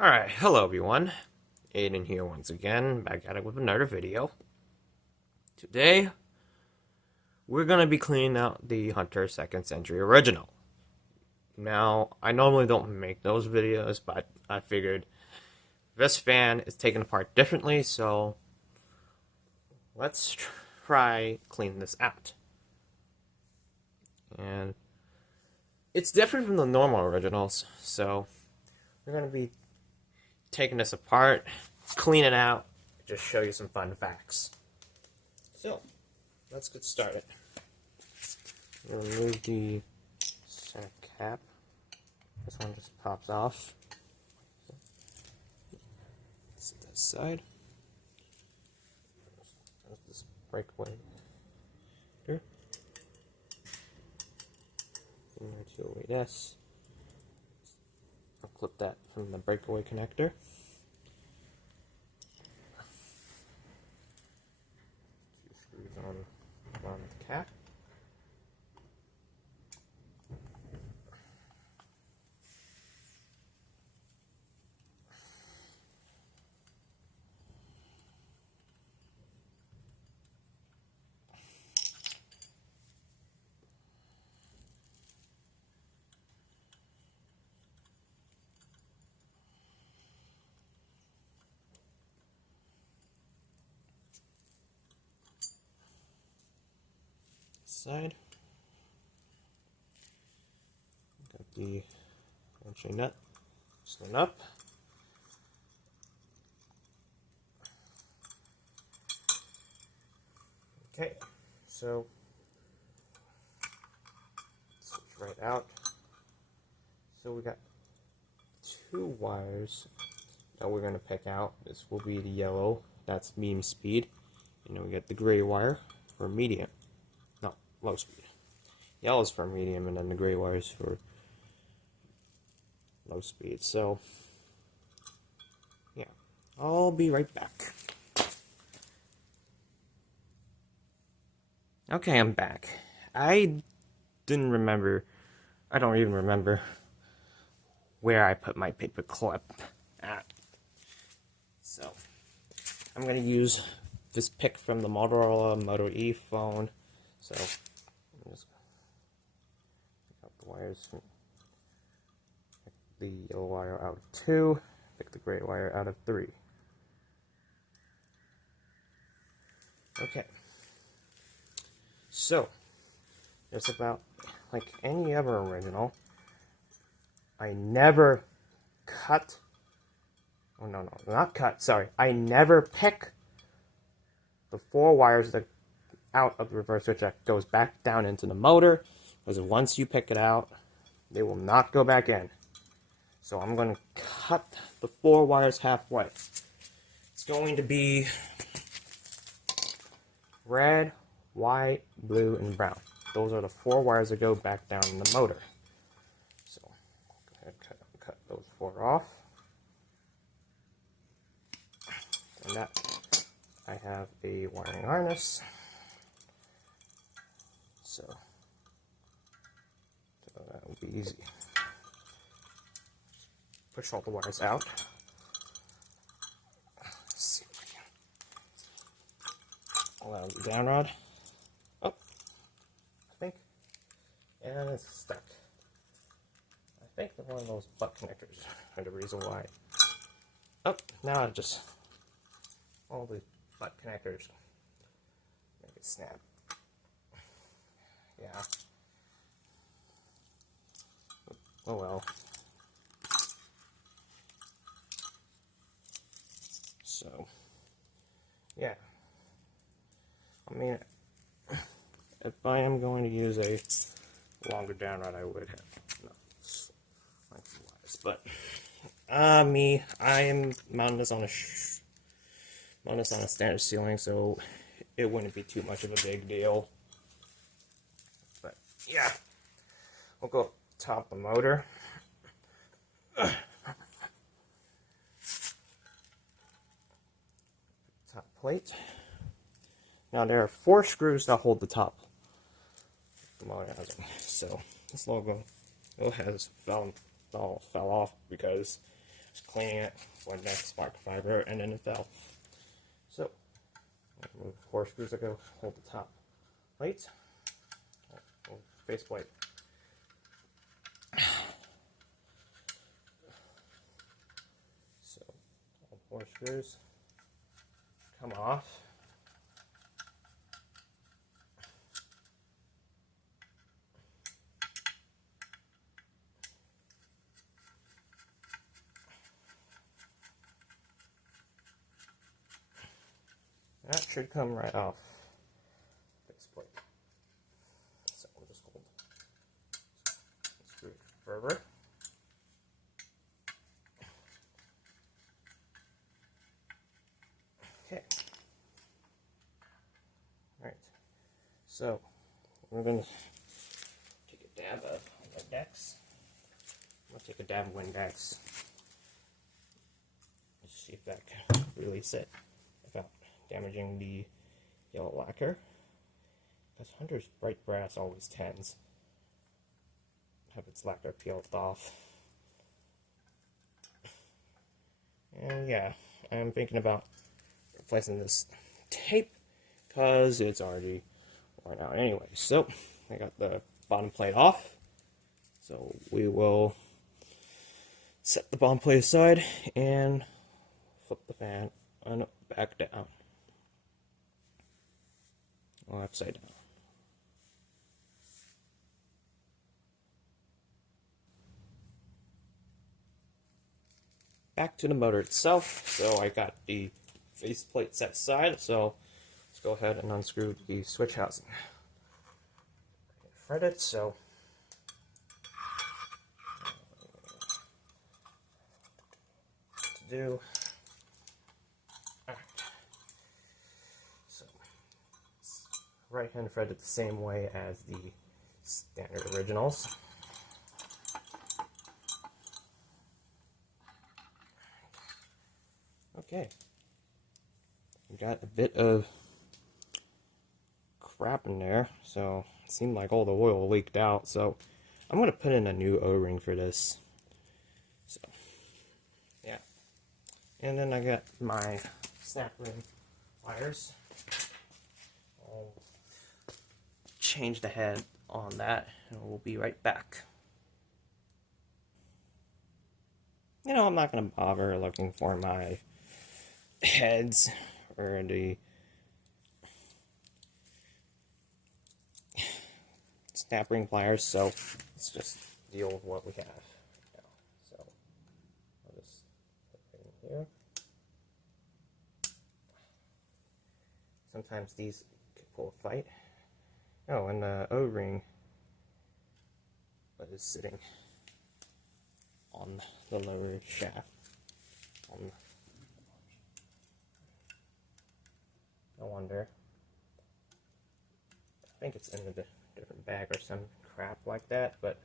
Alright, hello everyone. Aiden here once again, back at it with another video. Today, we're going to be cleaning out the Hunter 2nd Century Original. Now, I normally don't make those videos, but I figured this fan is taken apart differently, so let's try cleaning this out. And it's different from the normal originals, so we're going to be taking this apart, clean it out, just show you some fun facts. So, let's get started. Remove the center cap. This one just pops off. Set that aside. This breakaway here. 208S. I'll clip that from the breakaway connector. Two screws on the cap. Side. Got the entry nut. Loosen up. Okay, so switch right out. So we got two wires that we're going to pick out. This will be the yellow, that's medium speed. And then we got the gray wire for medium. No, low speed. Yellow's for medium, and then the gray wire's for low speed. So, yeah, I'll be right back. Okay, I'm back. I don't even remember where I put my paper clip at. So, I'm going to use this pick from the Motorola Moto E phone. So, I'm just pick out the wires. Pick the yellow wire out of 2. Pick the gray wire out of 3. Okay. So, just about like any other original, I never cut. Oh, no, not cut. Sorry. I never pick the 4 wires that out of the reverse switch that goes back down into the motor, because once you pick it out, they will not go back in. So I'm going to cut the 4 wires halfway. It's going to be red, white, blue, and brown. Those are the 4 wires that go back down in the motor. So go ahead and cut those 4 off. And that, I have a wiring harness. So that will be easy. Push all the wires out. Let's see if I can allow the down rod. Oh, I think, and it's stuck. I think that one of those butt connectors are the reason why. Oh, now I just all the butt connectors make it snap. Yeah. Oh well. So, yeah. I mean, if I am going to use a longer down rod, I would have. No, lengthwise. But, I am mounting this on a standard ceiling, so it wouldn't be too much of a big deal. But, yeah. We'll go up top the motor. Top plate. Now there are 4 screws that hold the top of the motor housing. So this logo fell off because Just cleaning it with that spark fiber, and then it fell. So, move the 4 screws that go hold the top plate, faceplate. So, all 4 screws come off. That should come right off faceplate. So we'll just hold the screw further. Okay. Alright. So we're going to take a dab of Windex. I'm going to take a dab of Windex. Let's see if that can release it without damaging the yellow lacquer. Because Hunter's bright brass always tends to have its lacquer peeled off. And yeah, I'm thinking about replacing this tape because it's already worn out anyway. So I got the bottom plate off. So we will set the bottom plate aside and flip the fan on back down. Or upside down. Back to the motor itself. So I got the faceplate set aside. So let's go ahead and unscrew the switch housing. Thread it. So to do. Alright. So right hand threaded the same way as the standard originals. Okay, we got a bit of crap in there, so it seemed like all the oil leaked out, so I'm going to put in a new O-ring for this. So, yeah. And then I got my snap ring wires. I'll change the head on that, and we'll be right back. You know, I'm not going to bother looking for my heads or the snap ring pliers, so let's just deal with what we have now. So I'll just put it in here. Sometimes these can pull a fight. Oh, and the O-ring is sitting on the lower shaft. No wonder. I think it's in a different bag or some crap like that, but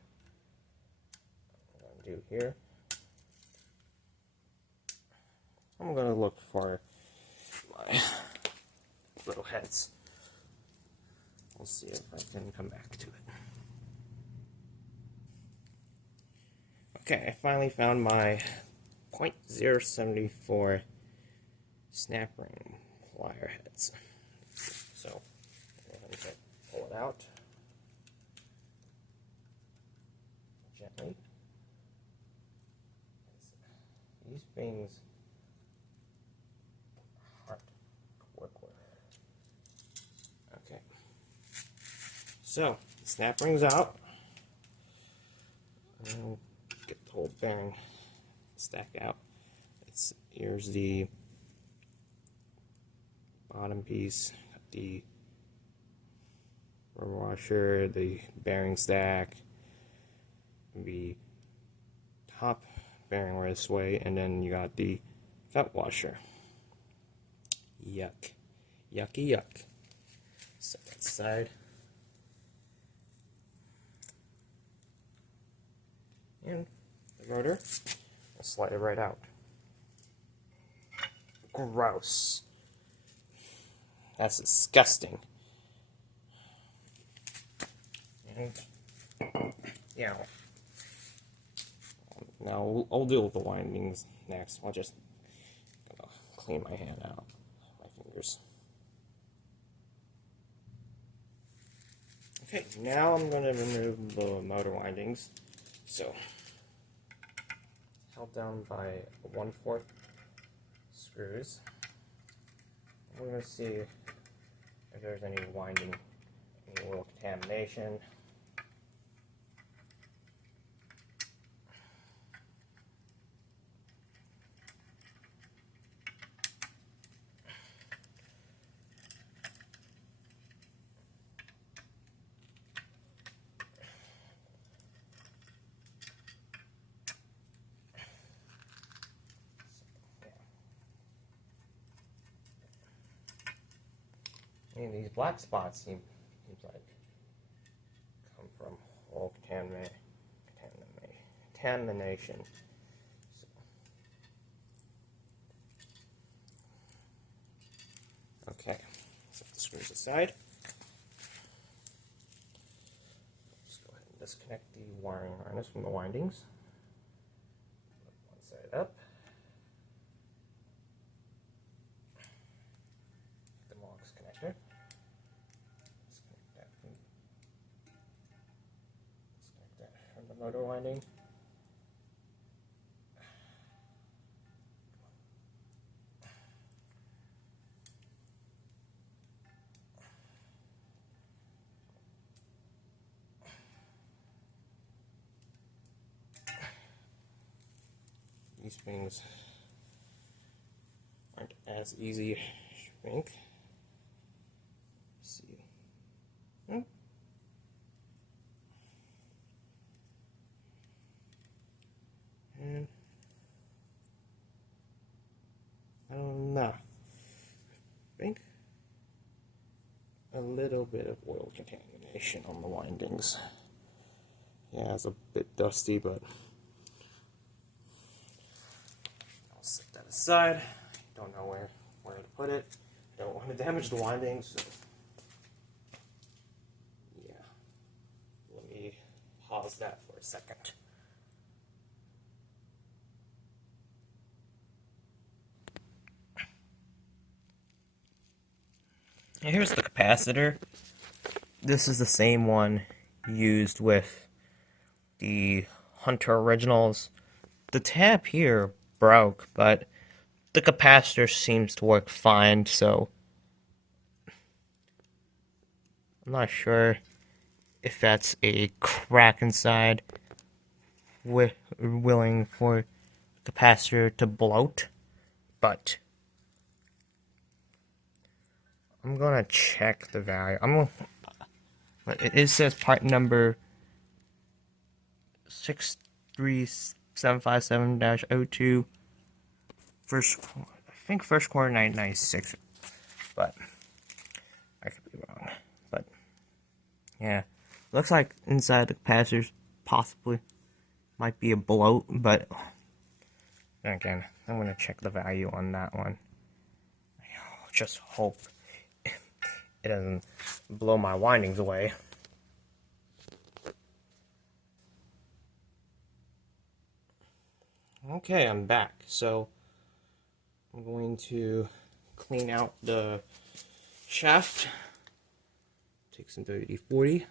what I'm going to do here, I'm going to look for my little heads. We'll see if I can come back to it. Okay, I finally found my .074 snap ring plier heads. So, I'm going to pull it out gently. These things are hard to work with. Okay. So, snap rings out. And get the whole bearing stack out. Here's the bottom piece, got the rubber washer, the bearing stack, the top bearing this way, and then you got the felt washer. Yuck. Yucky yuck. Set that aside. And the rotor, I'll slide it right out. Gross. That's disgusting. And, yeah, Now I'll deal with the windings next. I'll just clean my hand out, my fingers. Okay, now I'm going to remove the motor windings. So, held down by 1/4 screws. We're going to see if there's any winding, any oil contamination. And these black spots seems like come from oil contamination. So, okay, set the screws aside. Just go ahead and disconnect the wiring harness from the windings. One side up. The aux connector. Disconnect that from the motor winding. These things aren't as easy as you think. Let's see. And I don't know. I think a little bit of oil contamination on the windings. Yeah, it's a bit dusty, but I'll set that aside. Don't know where to put it. Don't want to damage the windings. So yeah, let me pause that for a second. And here's the capacitor. This is the same one used with the Hunter Originals. The tab here broke, but the capacitor seems to work fine, so I'm not sure if that's a crack inside willing for the capacitor to bloat, but I'm gonna check the value. It says part number 63757-02. I think first quarter 1996, but I could be wrong. But yeah, looks like inside the capacitors possibly might be a bloat, but again, I'm gonna check the value on that one. I just hope it doesn't blow my windings away. Okay, I'm back. So I'm going to clean out the shaft. Take some WD-40.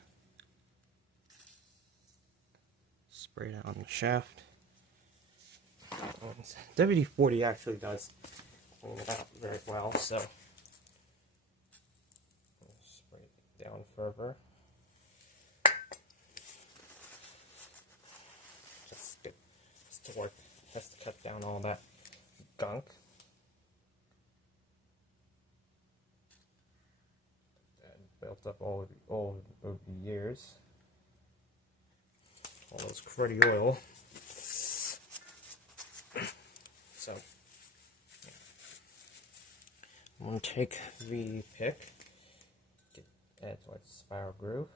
Spray it on the shaft. WD-40 actually does clean it out very well, so spray it down further. Just to work, just to cut down all that gunk. That built up all of the years. All those cruddy oil. So I'm going to take the pick, add to its spiral groove.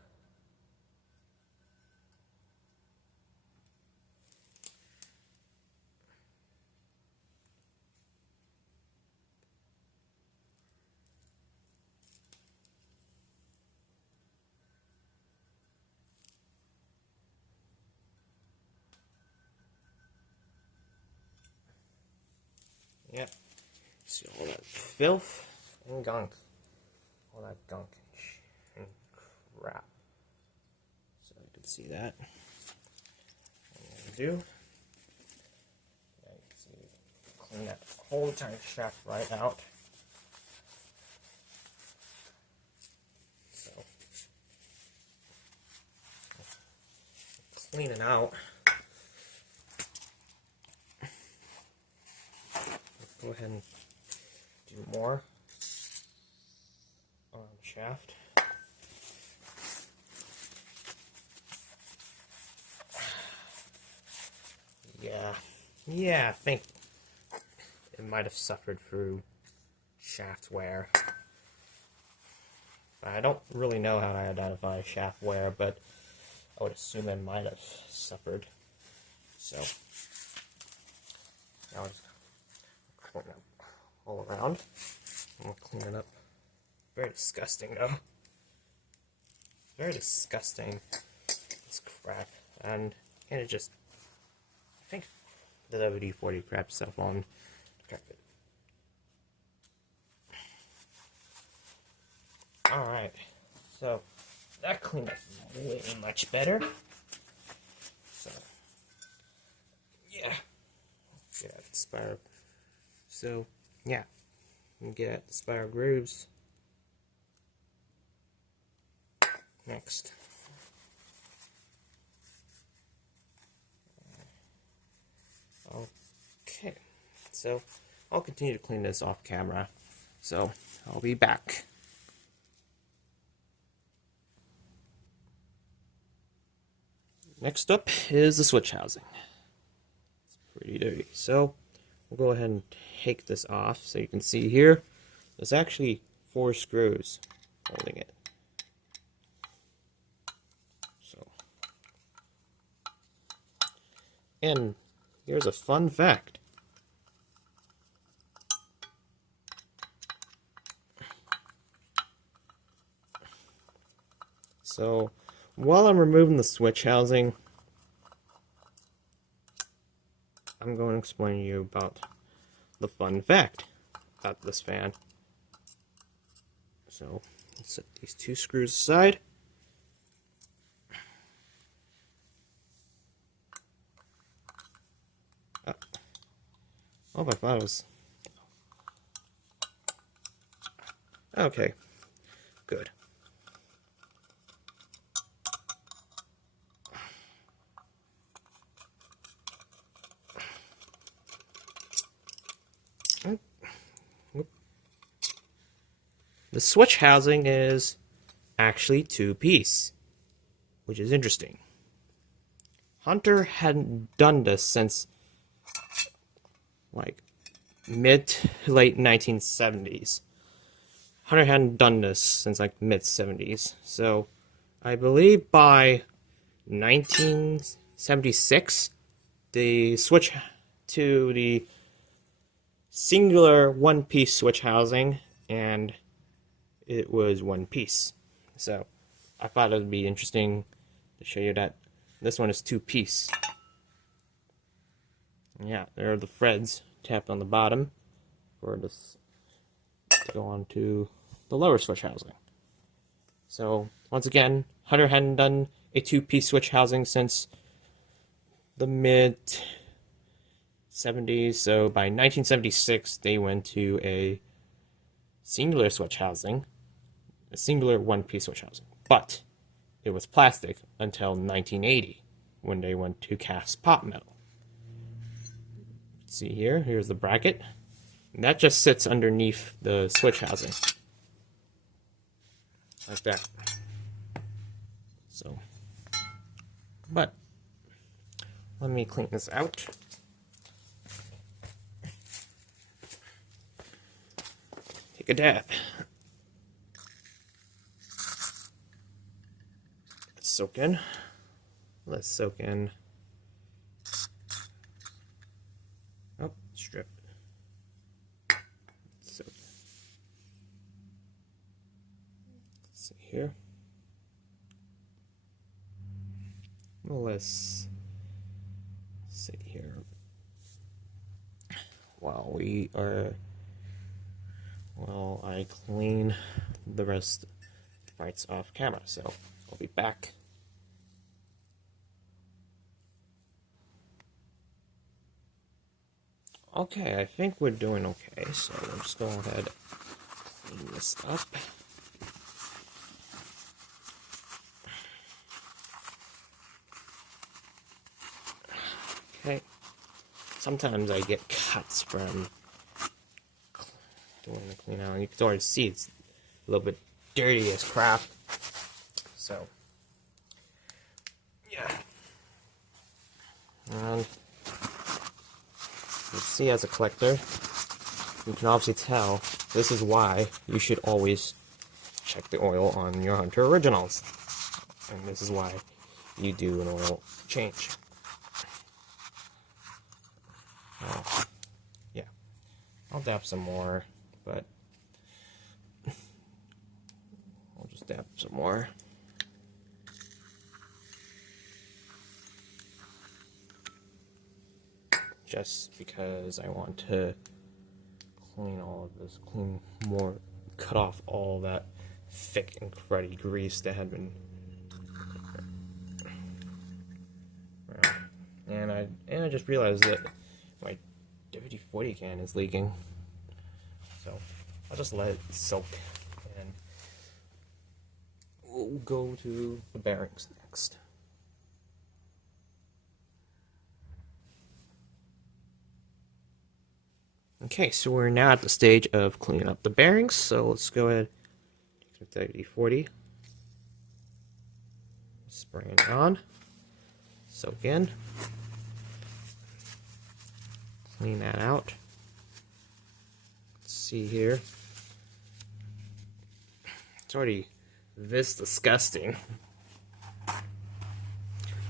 Yep. See all that filth and gunk. All that gunk and crap. So you can see that. What I'm going to do, yeah, you can see, clean that whole entire shaft right out. So, clean it out. Let's go ahead and do more on the shaft. Yeah, I think it might have suffered through shaft wear. I don't really know how to identify shaft wear, but I would assume it might have suffered. So, now I'll just clean it up all around. I'm going to clean it up. Very disgusting, though. Very disgusting. This crap. And it just, I think the WD-40 crap itself on the carpet. Alright, so that cleaned up way much better. So, yeah, get at the spiral. So, yeah, get at the spiral grooves. Next. Okay, so I'll continue to clean this off camera. So, I'll be back. Next up is the switch housing. It's pretty dirty. So we'll go ahead and take this off. So you can see here, there's actually 4 screws holding it. So, and here's a fun fact. So while I'm removing the switch housing, I'm going to explain to you about the fun fact about this fan. So let's set these 2 screws aside. Oh, I thought it was... Okay, good. The switch housing is actually 2-piece, which is interesting. Hunter hadn't done this since like mid to late 1970s. Hunter hadn't done this since like mid 70s. So I believe by 1976 they switched to the singular 1-piece switch housing, and it was 1 piece. So I thought it would be interesting to show you that this one is 2-piece. Yeah, there are the threads tapped on the bottom for this to go on to the lower switch housing. So once again, Hunter hadn't done a 2-piece switch housing since the mid 70s. So by 1976, they went to a singular switch housing, a singular 1-piece switch housing. But it was plastic until 1980, when they went to cast pot metal. See here, here's the bracket. And that just sits underneath the switch housing. Like that. So, but, let me clean this out. Take a dab. Let's soak in. Let's soak in. Oh, strip. Soak. Let's see here. Well, let's see here. while I clean the rest of the parts off camera. So I'll be back. Okay, I think we're doing okay, so let's go ahead and clean this up. Okay, sometimes I get cuts from doing the clean out, and you can already see it's a little bit dirty as crap, so yeah. And you see, as a collector, you can obviously tell this is why you should always check the oil on your Hunter Originals. And this is why you do an oil change. Yeah, I'll dab some more, but I'll just dab some more. Just because I want to clean all of this, cut off all that thick and cruddy grease that had been. And I just realized that my WD-40 can is leaking, so I'll just let it soak, and we'll go to the bearings next. Okay, so we're now at the stage of cleaning up the bearings, so let's go ahead with WD-40, spray it on, soak in, clean that out. Let's see here. It's already this disgusting.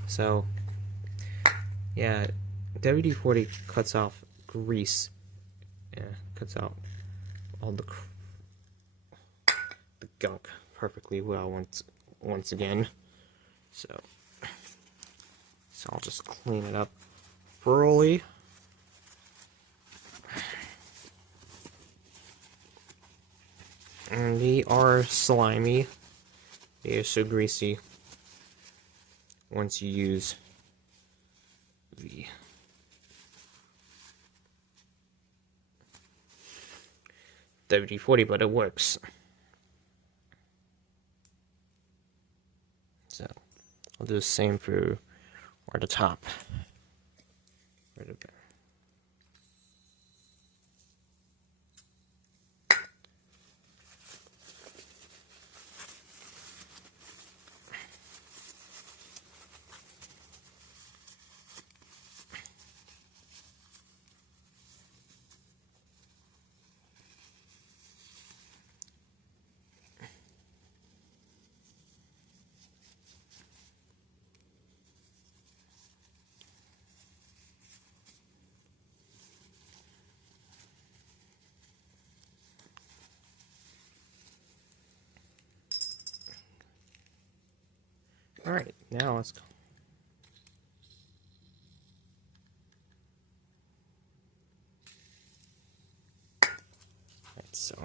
So, yeah, WD-40 cuts off grease. Yeah, cuts out all the gunk perfectly well once again. So I'll just clean it up thoroughly. And they are slimy. They are so greasy once you use the WD-40, but it works. So I'll do the same for the top. Alright, now let's go. Alright, so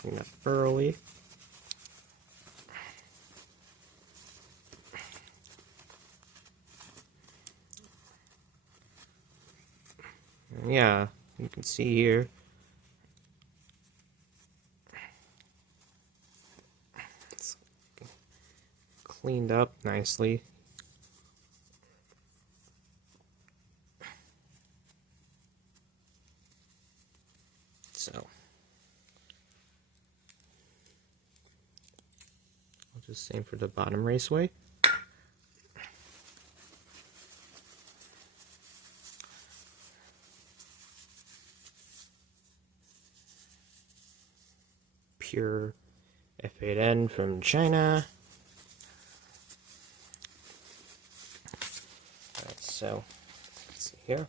clean up thoroughly. And yeah, you can see here. It's cleaned up nicely. So I'll just same for the bottom raceway. Pure F8N from China. Alright, so let's see here.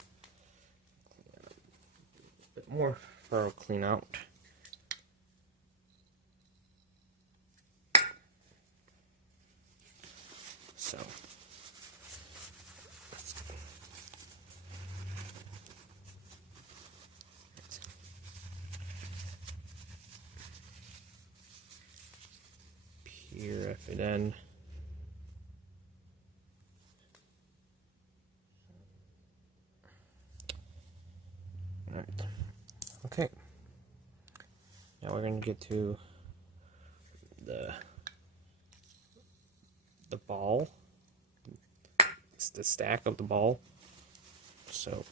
A bit more thorough clean out. So here at the end. Alright. Okay. Now we're going to get to the ball. It's the stack of the ball. So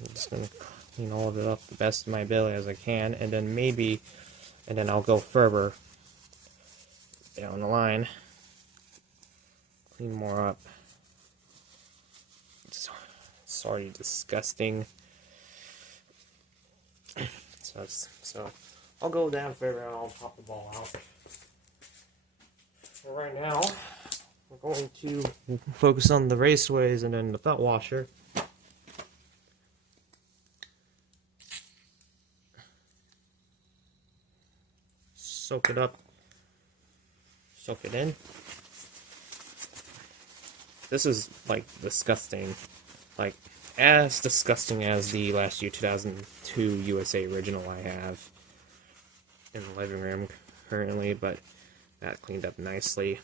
I'm just going to clean all of it up the best of my ability as I can, and then I'll go further down the line. Clean more up. It's already disgusting. So I'll go down further and I'll pop the ball out. For right now, we're going to focus on the raceways and then the felt washer. Soak it up. Soak it in. This is like disgusting. Like as disgusting as the last year 2002 USA original I have in the living room currently, but that cleaned up nicely.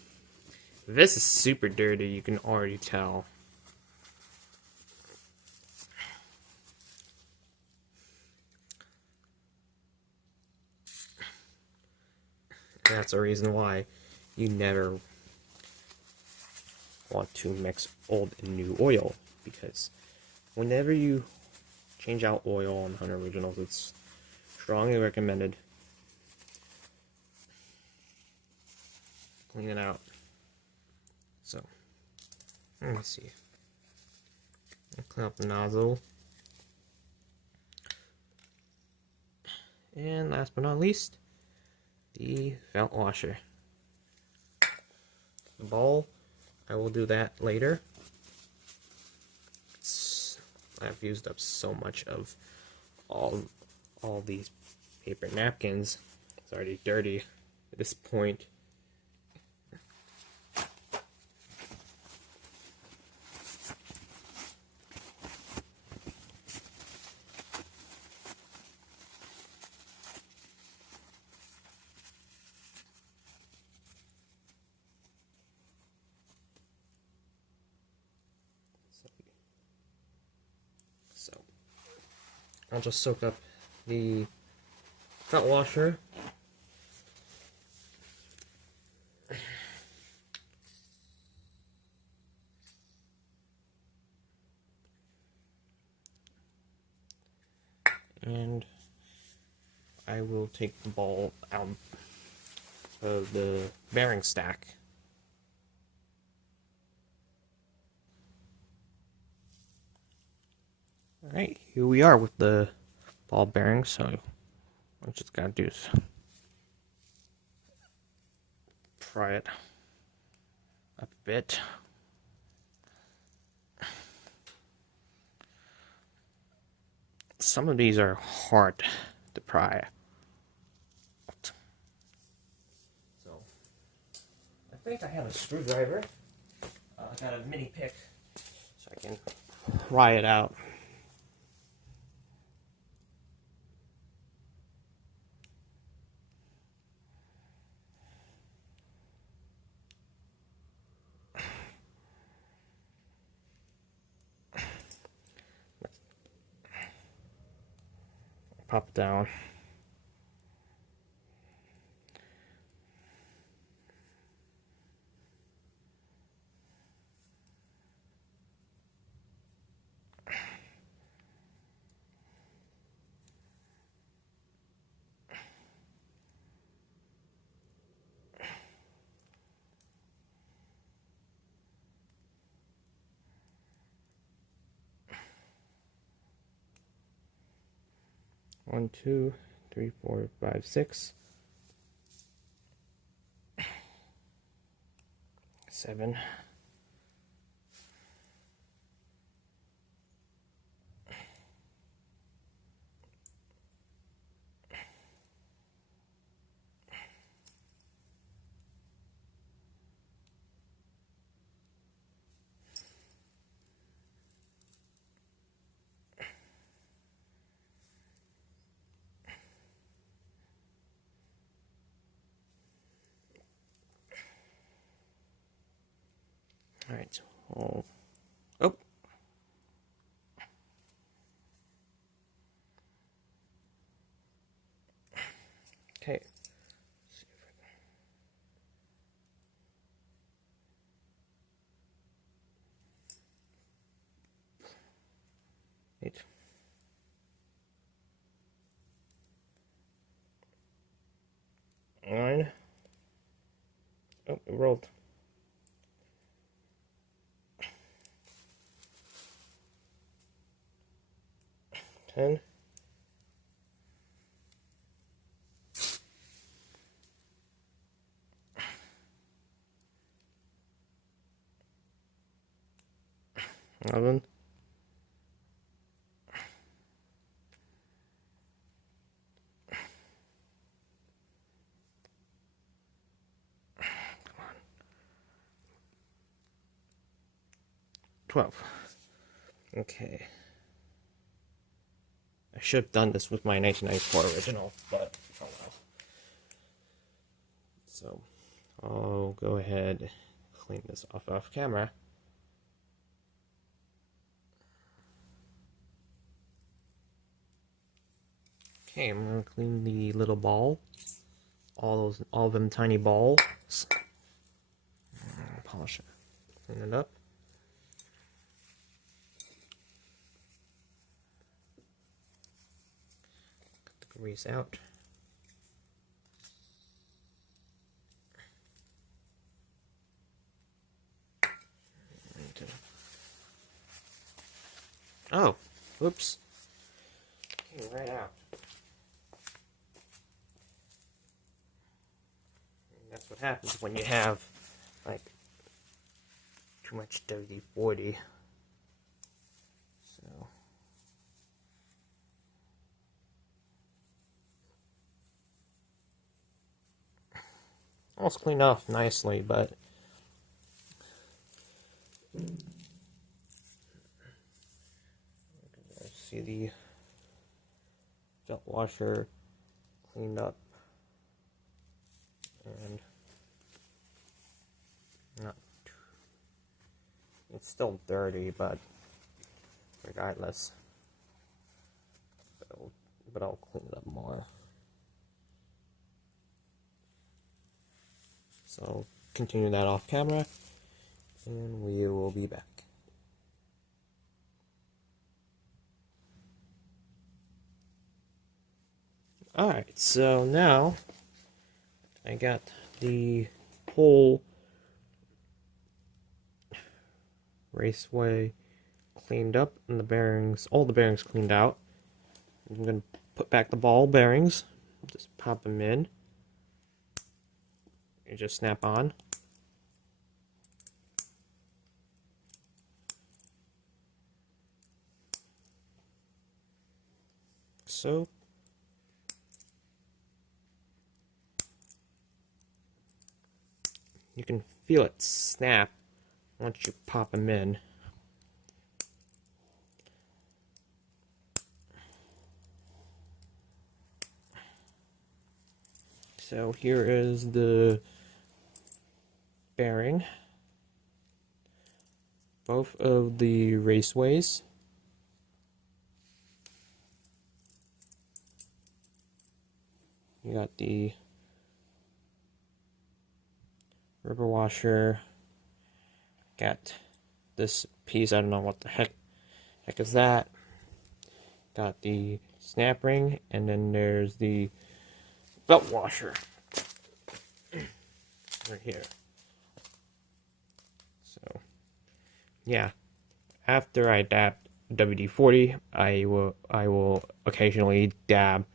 This is super dirty, you can already tell. And that's a reason why you never want to mix old and new oil, because whenever you change out oil on Hunter Originals, it's strongly recommended clean it out. So let me see. I'll clean up the nozzle. And last but not least, the felt washer. The ball, I will do that later. I've used up so much of all these paper napkins. It's already dirty at this point. So I'll just soak up the felt washer. And I will take the ball out of the bearing stack. Alright, here we are with the ball bearing, so what I just gotta do is pry it up a bit. Some of these are hard to pry. So, I think I have a screwdriver. I got a mini pick, so I can pry it out. Pop it down. One, two, three, four, five, six, 7. Alright, oh. Oh! Okay. 8. Nine. Oh, it rolled. 10. 11. 12. Okay. I should have done this with my 1994 original, but oh well. So, I'll go ahead and clean this off camera. Okay, I'm gonna clean the little ball. All of them tiny balls. Polish it. Clean it up. Cut the grease out. Oh, whoops. Came right out. And that's what happens when you have, like, too much WD-40. So. All's cleaned off nicely, but see the felt washer cleaned up and not. It's still dirty, but regardless, but I'll clean it up more. So continue that off camera, and we will be back. Alright, so now I got the whole raceway cleaned up and the bearings, all the bearings cleaned out. I'm going to put back the ball bearings, just pop them in. You just snap on. So. You can feel it snap once you pop them in. So here is the bearing. Both of the raceways. You got the rubber washer. Got this piece, I don't know what the heck is that. Got the snap ring, and then there's the belt washer right here. So yeah, after I dab WD-40, I will occasionally dab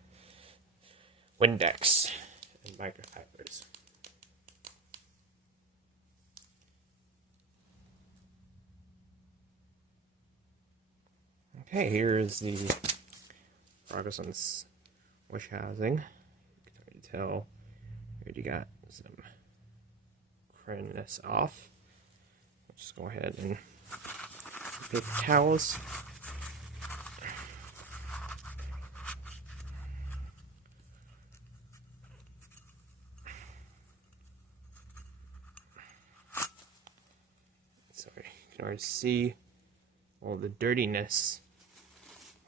Windex and microfibers. Okay, here is the progress on this wash housing. You can already tell we already got some crankiness off. Let's just go ahead and paper towels. So or see all the dirtiness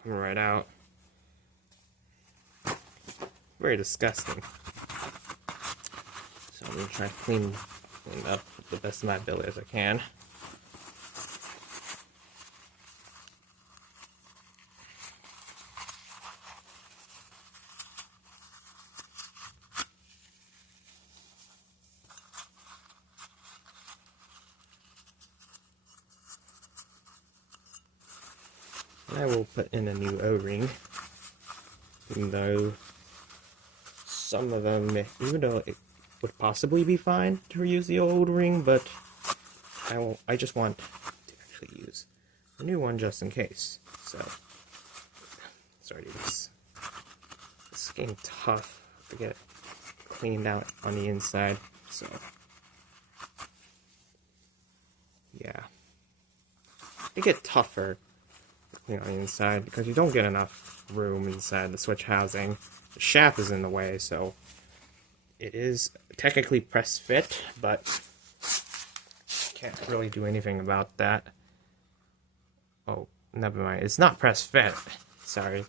coming right out. Very disgusting. So I'm gonna try to clean it up with the best of my ability as I can. I will put in a new O-ring, even though some of them, even though it would possibly be fine to reuse the old ring, but I just want to actually use a new one just in case. So, sorry, this is getting tough to get cleaned out on the inside, so yeah. They get tougher on the inside because you don't get enough room inside the switch housing. The shaft is in the way, so it is technically press fit, but can't really do anything about that. Oh, never mind. It's not press fit. Sorry.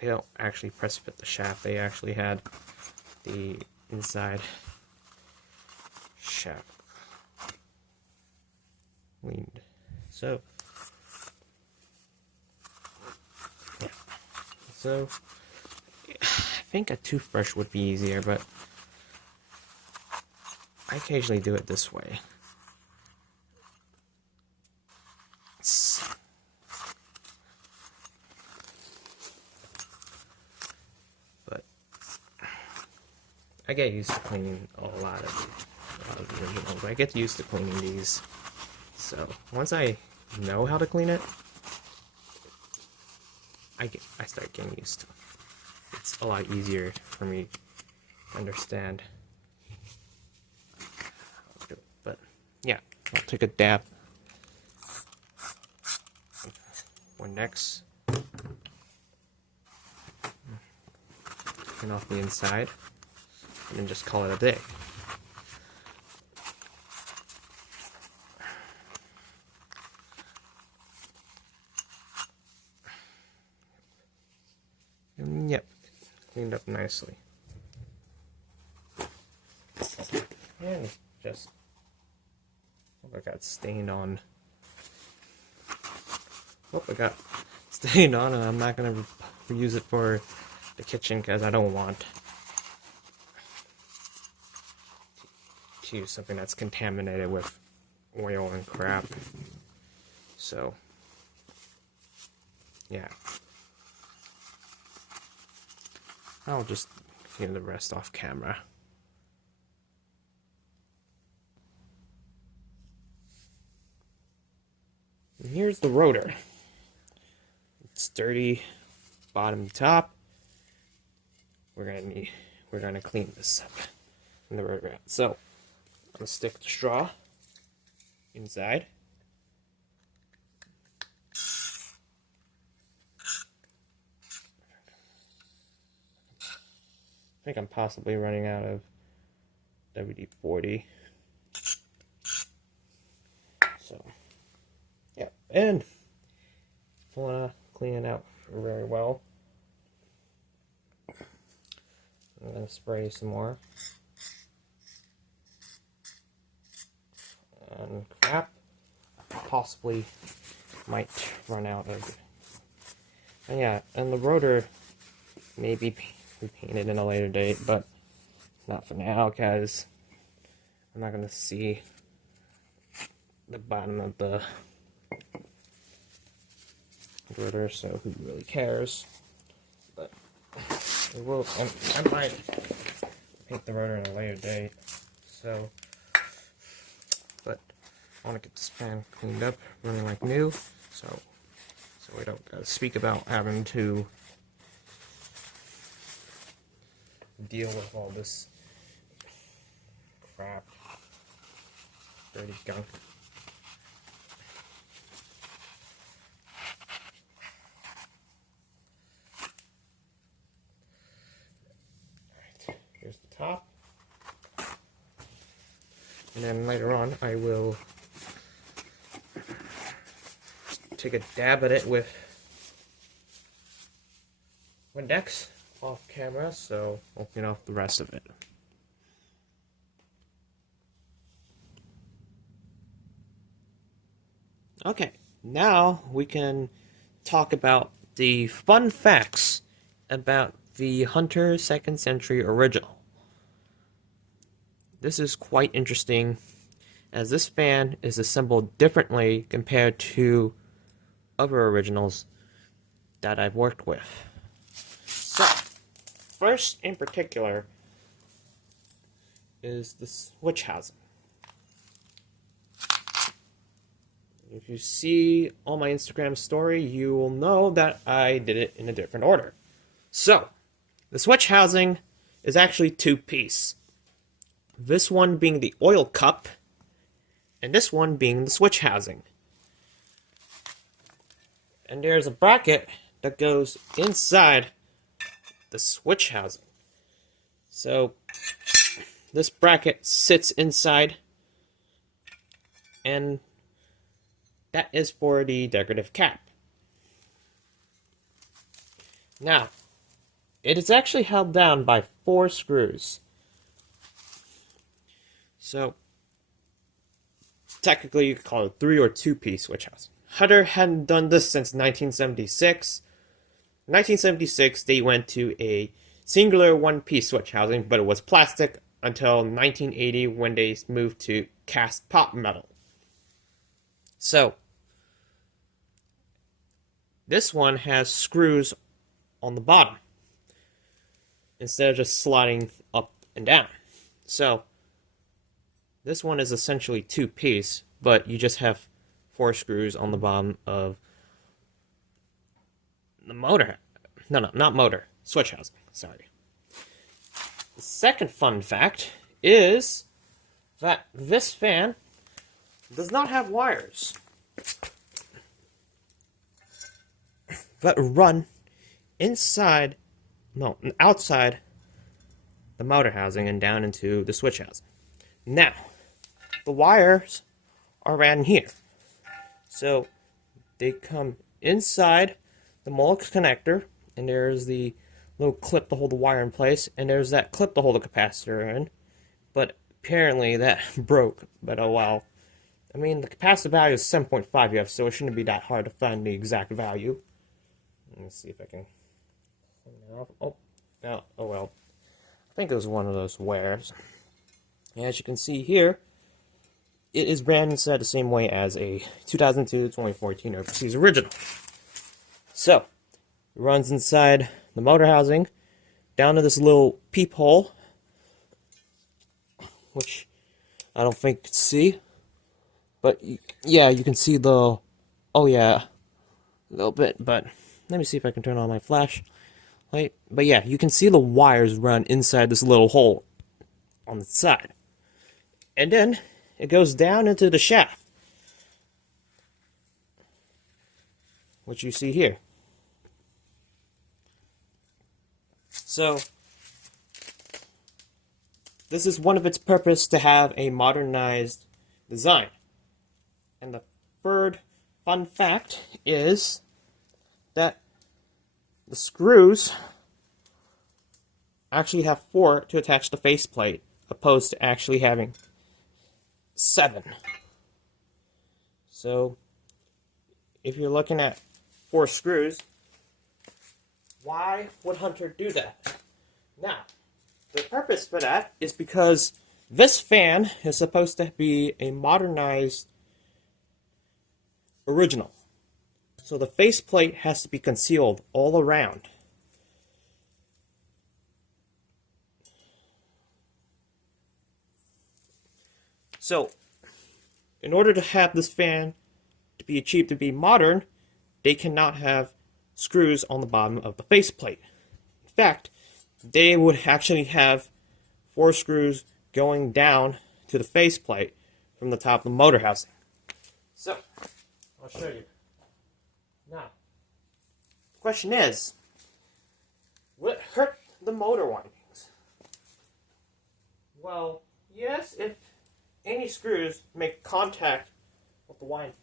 They don't actually press fit the shaft. They actually had the inside shaft cleaned. So, yeah. So, I think a toothbrush would be easier, but I occasionally do it this way. But I get used to cleaning a lot of the originals. I get used to cleaning these. So once I know how to clean it, I start getting used to it. It's a lot easier for me to understand how to do it. But yeah, I'll take a dab. Or next, clean off the inside, and then just call it a day. And yep, cleaned up nicely. And just, I got stained on. Oh, I got stained on, and I'm not going to reuse it for the kitchen because I don't want to use something that's contaminated with oil and crap. So, yeah. I'll just clean the rest off camera. And here's the rotor. It's dirty, bottom to top. We're gonna clean this up in the rotor. So I'm gonna stick the straw inside. I think I'm possibly running out of WD-40. So yeah, and I want to clean it out very well. I'm going to spray some more. And crap, possibly might run out of. And yeah, and the rotor may be repainted in a later date, but not for now because I'm not going to see the bottom of the rotor, so who really cares? But it will. I might paint the rotor in a later date. So, but I want to get this fan cleaned up, running like new, so we don't speak about having to deal with all this crap, dirty gunk. Alright, here's the top. And then later on I will take a dab at it with Windex off camera, so I'll get off the rest of it. Okay, now we can talk about the fun facts about the Hunter 2nd Century original. This is quite interesting, as this fan is assembled differently compared to other originals that I've worked with. So, first in particular is the switch housing. If you see on my Instagram story, you will know that I did it in a different order. So, the switch housing is actually two-piece. This one being the oil cup, and this one being the switch housing. And there's a bracket that goes inside the switch housing. So, this bracket sits inside, and that is for the decorative cap. Now, it is actually held down by 4 screws. So, technically you could call it 3 or 2-piece switch housing. Hunter hadn't done this since 1976. In 1976, they went to a singular 1-piece switch housing, but it was plastic until 1980 when they moved to cast pot metal. So, this one has screws on the bottom instead of just sliding up and down. So, this one is essentially 2-piece, but you just have 4 screws on the bottom of the motor. No, not motor. Switch housing. Sorry. The second fun fact is that this fan does not have wires that run outside the motor housing and down into the switch housing. Now, the wires are ran here. So, they come inside the Molex connector, and there's the little clip to hold the wire in place, and there's that clip to hold the capacitor in. But apparently that broke, but oh well. I mean, the capacitor value is 7.5 UF, so it shouldn't be that hard to find the exact value. Let me see if I can... Oh well. I think it was one of those wears. As you can see here, it is ran inside the same way as a 2002-2014 overseas original. So, it runs inside the motor housing, down to this little peephole, which I don't think you can see. But, yeah, you can see the... Oh, yeah. A little bit, but... Let me see if I can turn on my flash light. But, yeah, you can see the wires run inside this little hole on the side. And then, it goes down into the shaft, which you see here. So, this is one of its purpose to have a modernized design. And the third fun fact is that the screws actually have 4 to attach the faceplate, opposed to actually having 7. So, if you're looking at 4 screws, why would Hunter do that? Now, the purpose for that is because this fan is supposed to be a modernized original. So the faceplate has to be concealed all around. So, in order to have this fan to be achieved to be modern, they cannot have screws on the bottom of the faceplate. In fact, they would actually have 4 screws going down to the faceplate from the top of the motor housing. So, I'll show you. Now, the question is, will it hurt the motor windings? Well, yes, if any screws make contact with the windings.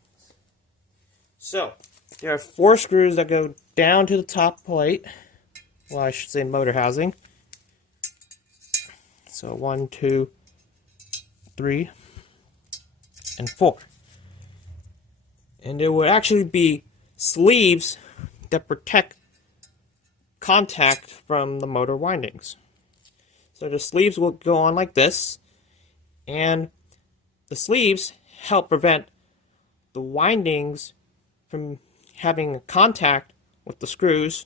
So, There are 4 screws that go down to the top plate. Well, I should say motor housing. So 1, 2, 3, and 4. And there would actually be sleeves that protect contact from the motor windings. So the sleeves will go on like this, and the sleeves help prevent the windings from having contact with the screws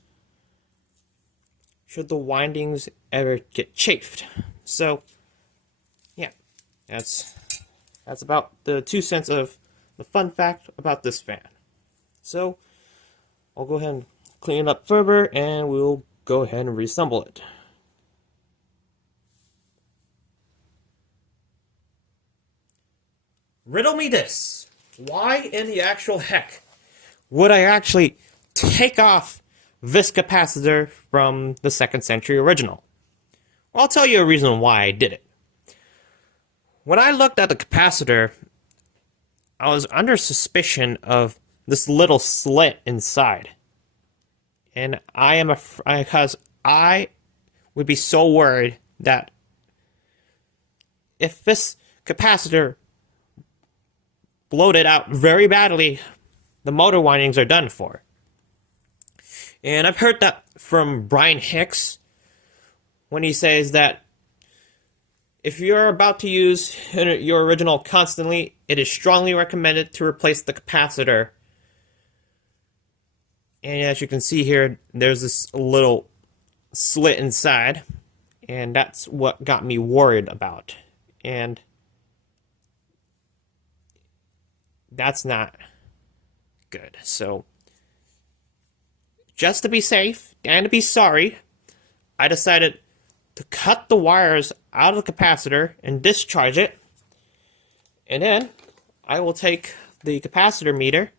should the windings ever get chafed. So yeah, that's about the 2 cents of the fun fact about this fan. So I'll go ahead and clean it up further, and we'll go ahead and reassemble it. Riddle me this. Why in the actual heck would I actually take off this capacitor from the 2nd century original? Well, I'll tell you a reason why I did it. When I looked at the capacitor, I was under suspicion of this little slit inside. And because I would be so worried that if this capacitor bloated out very badly, the motor windings are done for. And I've heard that from Brian Hicks when he says that if you're about to use your original constantly, it is strongly recommended to replace the capacitor. And as you can see here, there's this little slit inside, and that's what got me worried about. And that's not good. So just to be safe and to be sorry, I decided to cut the wires out of the capacitor and discharge it. And then I will take the capacitor meter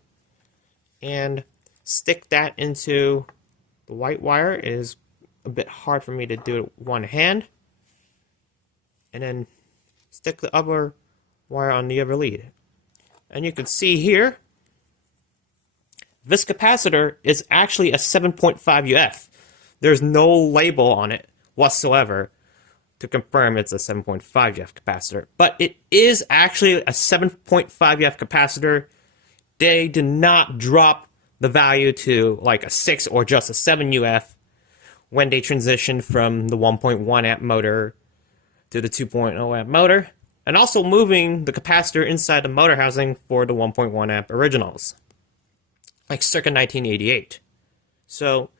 and stick that into the white wire. It is a bit hard for me to do it with one hand. And then stick the other wire on the other lead. And you can see here, this capacitor is actually a 7.5 UF. There's no label on it whatsoever to confirm it's a 7.5 UF capacitor. But it is actually a 7.5 UF capacitor. They did not drop the value to like a 6 or just a 7 UF when they transitioned from the 1.1 amp motor to the 2.0 amp motor, and also moving the capacitor inside the motor housing for the 1.1 amp originals, like circa 1988. So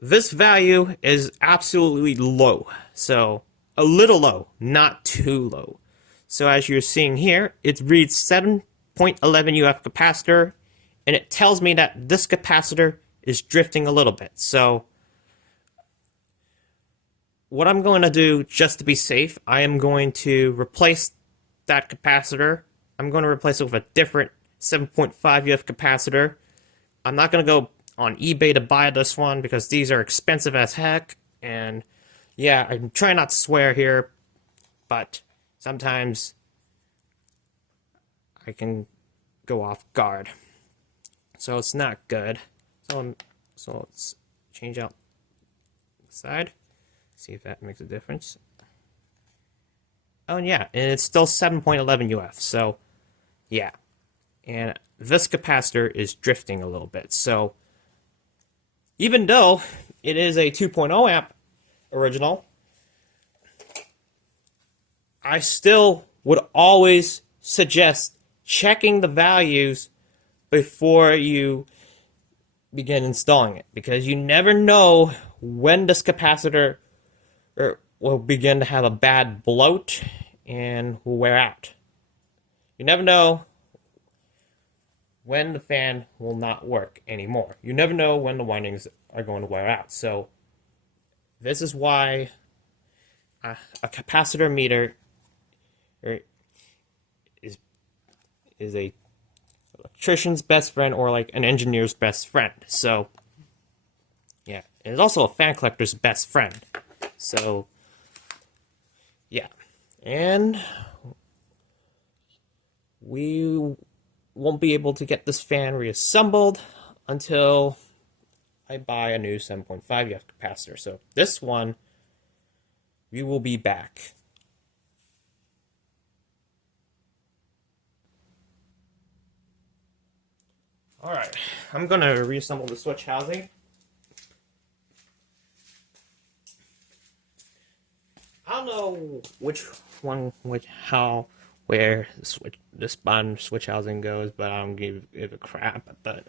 this value is absolutely low. So a little low, not too low. So as you're seeing here, it reads 7.11 UF capacitor, and it tells me that this capacitor is drifting a little bit. So what I'm going to do, just to be safe, I am going to replace that capacitor. I'm going to replace it with a different 7.5 UF capacitor. I'm not going to go on eBay to buy this one because these are expensive as heck. And yeah, I'm trying not to swear here, but sometimes I can go off guard. So it's not good. So let's change out the side. See if that makes a difference. Oh, yeah, and it's still 7.11 UF, so yeah. And this capacitor is drifting a little bit, so even though it is a 2.0 amp original, I still would always suggest checking the values before you begin installing it, because you never know when this capacitor will begin to have a bad bloat and will wear out. You never know when the fan will not work anymore. You never know when the windings are going to wear out. So this is why a capacitor meter is a electrician's best friend, or like an engineer's best friend. So yeah, and it's also a fan collector's best friend. So yeah, and we won't be able to get this fan reassembled until I buy a new 7.5 capacitor. So this one, we will be back. Alright, I'm going to reassemble the switch housing. I don't know which one, where this bottom switch housing goes, but I don't give it a crap. But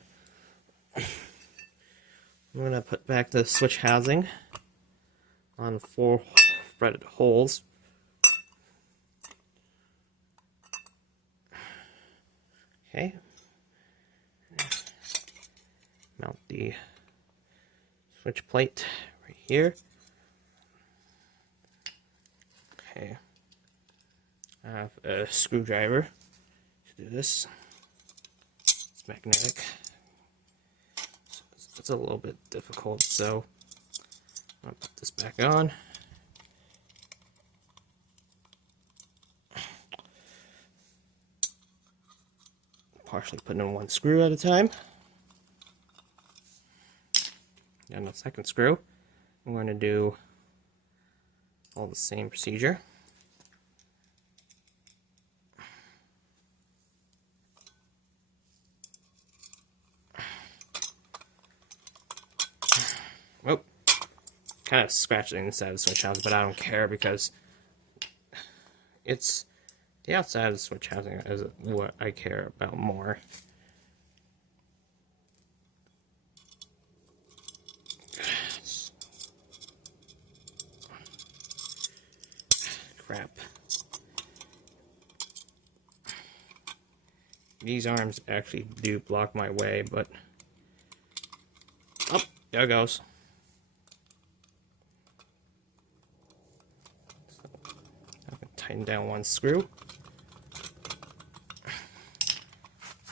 I'm gonna put back the switch housing on the 4 threaded holes. Okay. Mount the switch plate right here. Okay. I have a screwdriver to do this. It's magnetic. So it's a little bit difficult, so I'll put this back on. Partially putting in one screw at a time. And the second screw. I'm going to do all the same procedure. Oh, kind of scratched the inside of the switch housing, but I don't care because it's the outside of the switch housing is what I care about more. Crap. These arms actually do block my way, but oh, there it goes. So I can tighten down one screw.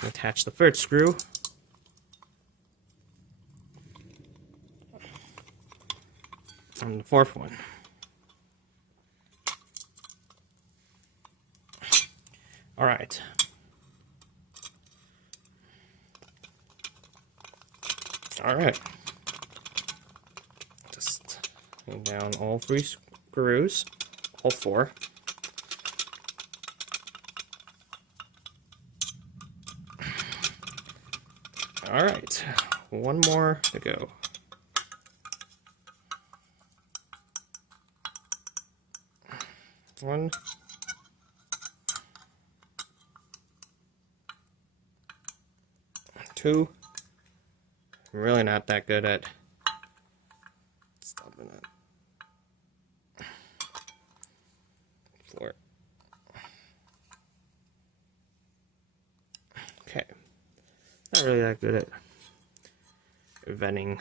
Attach the third screw. And the fourth one. All right. All right. Just hang down all 3 screws, all 4. All right, one more to go. One. Two. I'm really not that good at stopping it. 4. Okay. Not really that good at venting,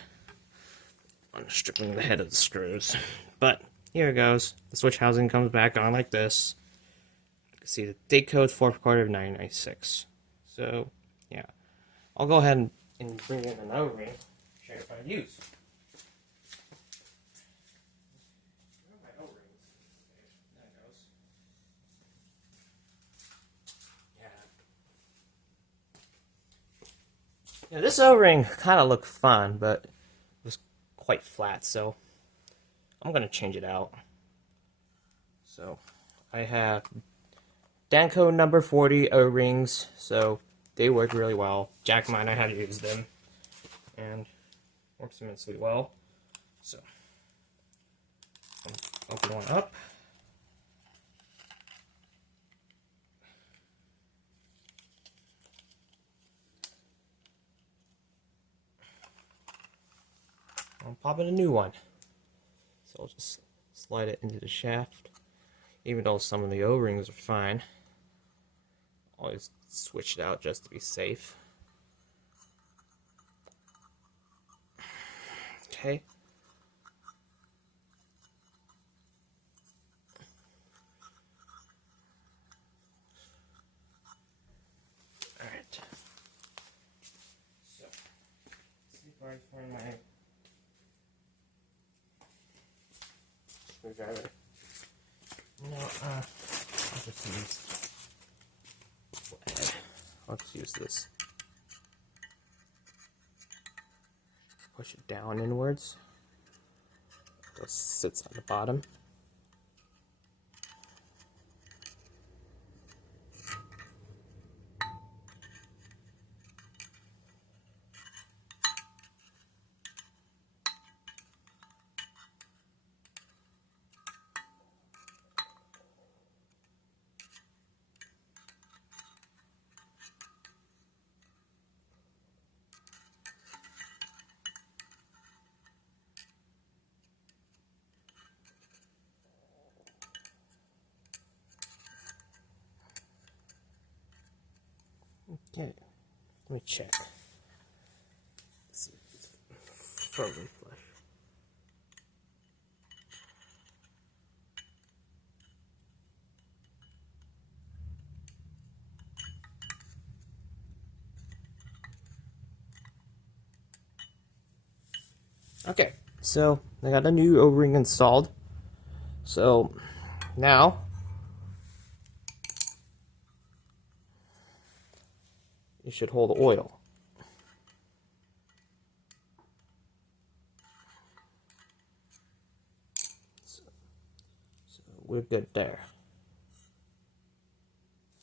unstripping the head of the screws. But here it goes. The switch housing comes back on like this. You can see the date code 4th quarter of 1996. So, yeah. I'll go ahead and bring in an O-ring, show you what I use. Where are my O-rings? There it goes. Yeah, this O-ring kind of looked fun, but it was quite flat, so I'm going to change it out. So I have Danco number 40 O-rings, so they work really well. Jack might know how to use them, and works immensely well. So open one up. I'll pop in a new one. So I'll just slide it into the shaft. Even though some of the O-rings are fine, always switch it out just to be safe. Okay. Alright. So, see if I can find my screwdriver. No, I'll just use. Let's use this. push it down inwards. It sits on the bottom. Okay, let me check. Let's see if it's firmly flush. Okay, so I got a new O-ring installed. So now it should hold the oil. So we're good there.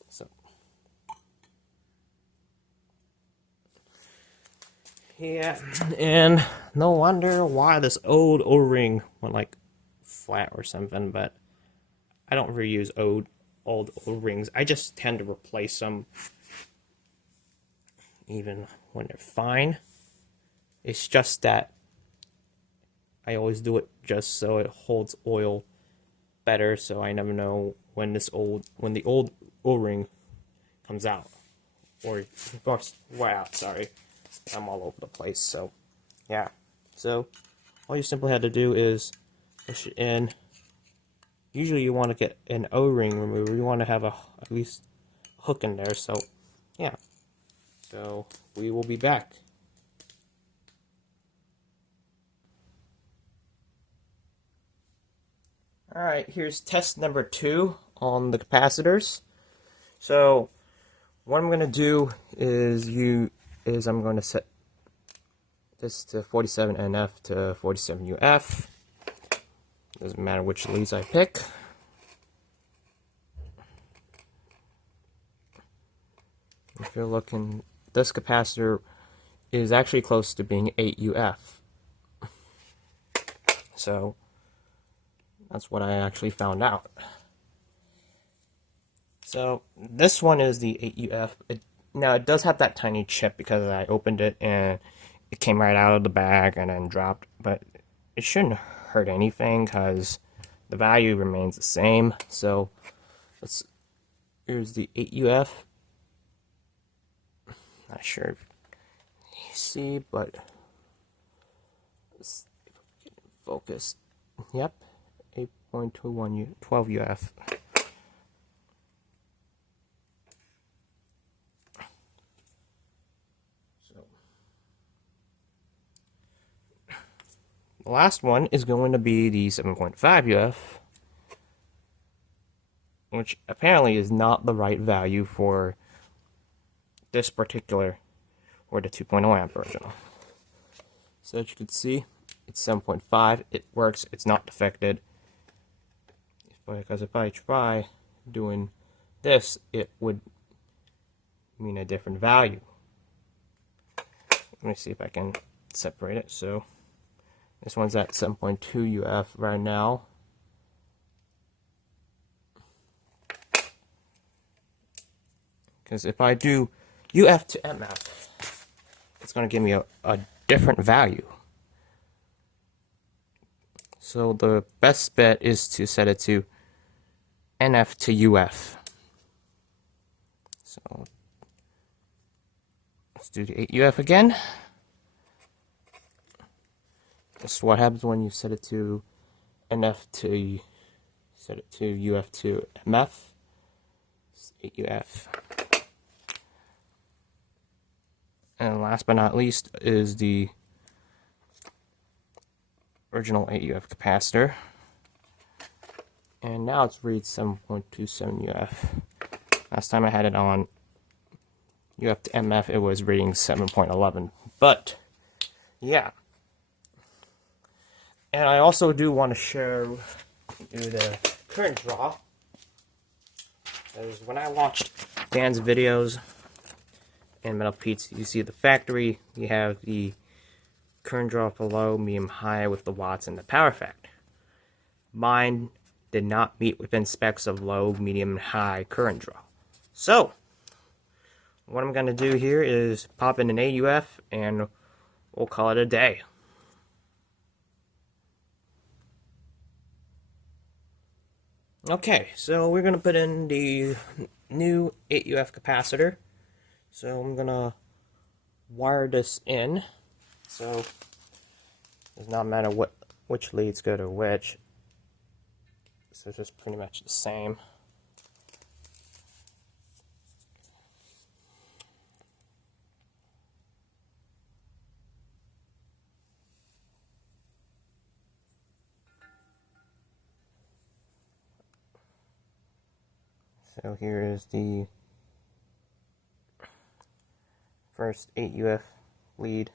So yeah, and no wonder why this old O-ring went like flat or something, but I don't reuse old O-rings. I just tend to replace them even when they're fine. It's just that I always do it just so it holds oil better, so I never know when the old O-ring comes out, or wear out. Sorry, I'm all over the place. So yeah, so all you simply had to do is push it in. Usually you want to get an O-ring remover. You want to have at least a hook in there. So yeah, so we will be back. Alright, here's test number 2 on the capacitors. So what I'm going to do is I'm going to set this to 47 NF to 47 UF. Doesn't matter which leads I pick. If you're looking, this capacitor is actually close to being 8 UF. So that's what I actually found out. So this one is the 8 UF. Now it does have that tiny chip because I opened it and it came right out of the bag and then dropped, but it shouldn't hurt anything because the value remains the same. So here's the 8 UF. Not sure if you see, but let's see if we can focus. Yep, 8.21 12 UF. The last one is going to be the 7.5 UF, which apparently is not the right value for this particular, or the 2.0 amp version. So as you can see, it's 7.5. It works. It's not defected. Because if I try doing this, it would mean a different value. Let me see if I can separate it. So this one's at 7.2 UF right now. Because if I do UF to MF, it's going to give me a different value. So the best bet is to set it to NF to UF. So let's do the 8 UF again. This is what happens when you set it to NF to UF to MF. It's 8 UF. And last but not least is the original 8 UF capacitor. And now it's reads 7.27 UF. Last time I had it on UF to MF, it was reading 7.11. But yeah, And I also do want to show you the current draw. Because when I watched Dan's videos and Metal Pete's, you see the factory, you have the current draw for low, medium, high with the watts and the power factor. Mine did not meet within specs of low, medium, and high current draw. So, what I'm going to do here is pop in an AUF and we'll call it a day. Okay, so we're going to put in the new 8UF capacitor. So I'm going to wire this in. So it does not matter which leads go to which. So it's just pretty much the same. So here is the first 8UF lead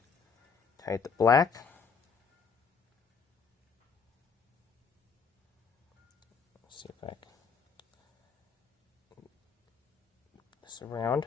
tied to black. Let's see if I can move this around.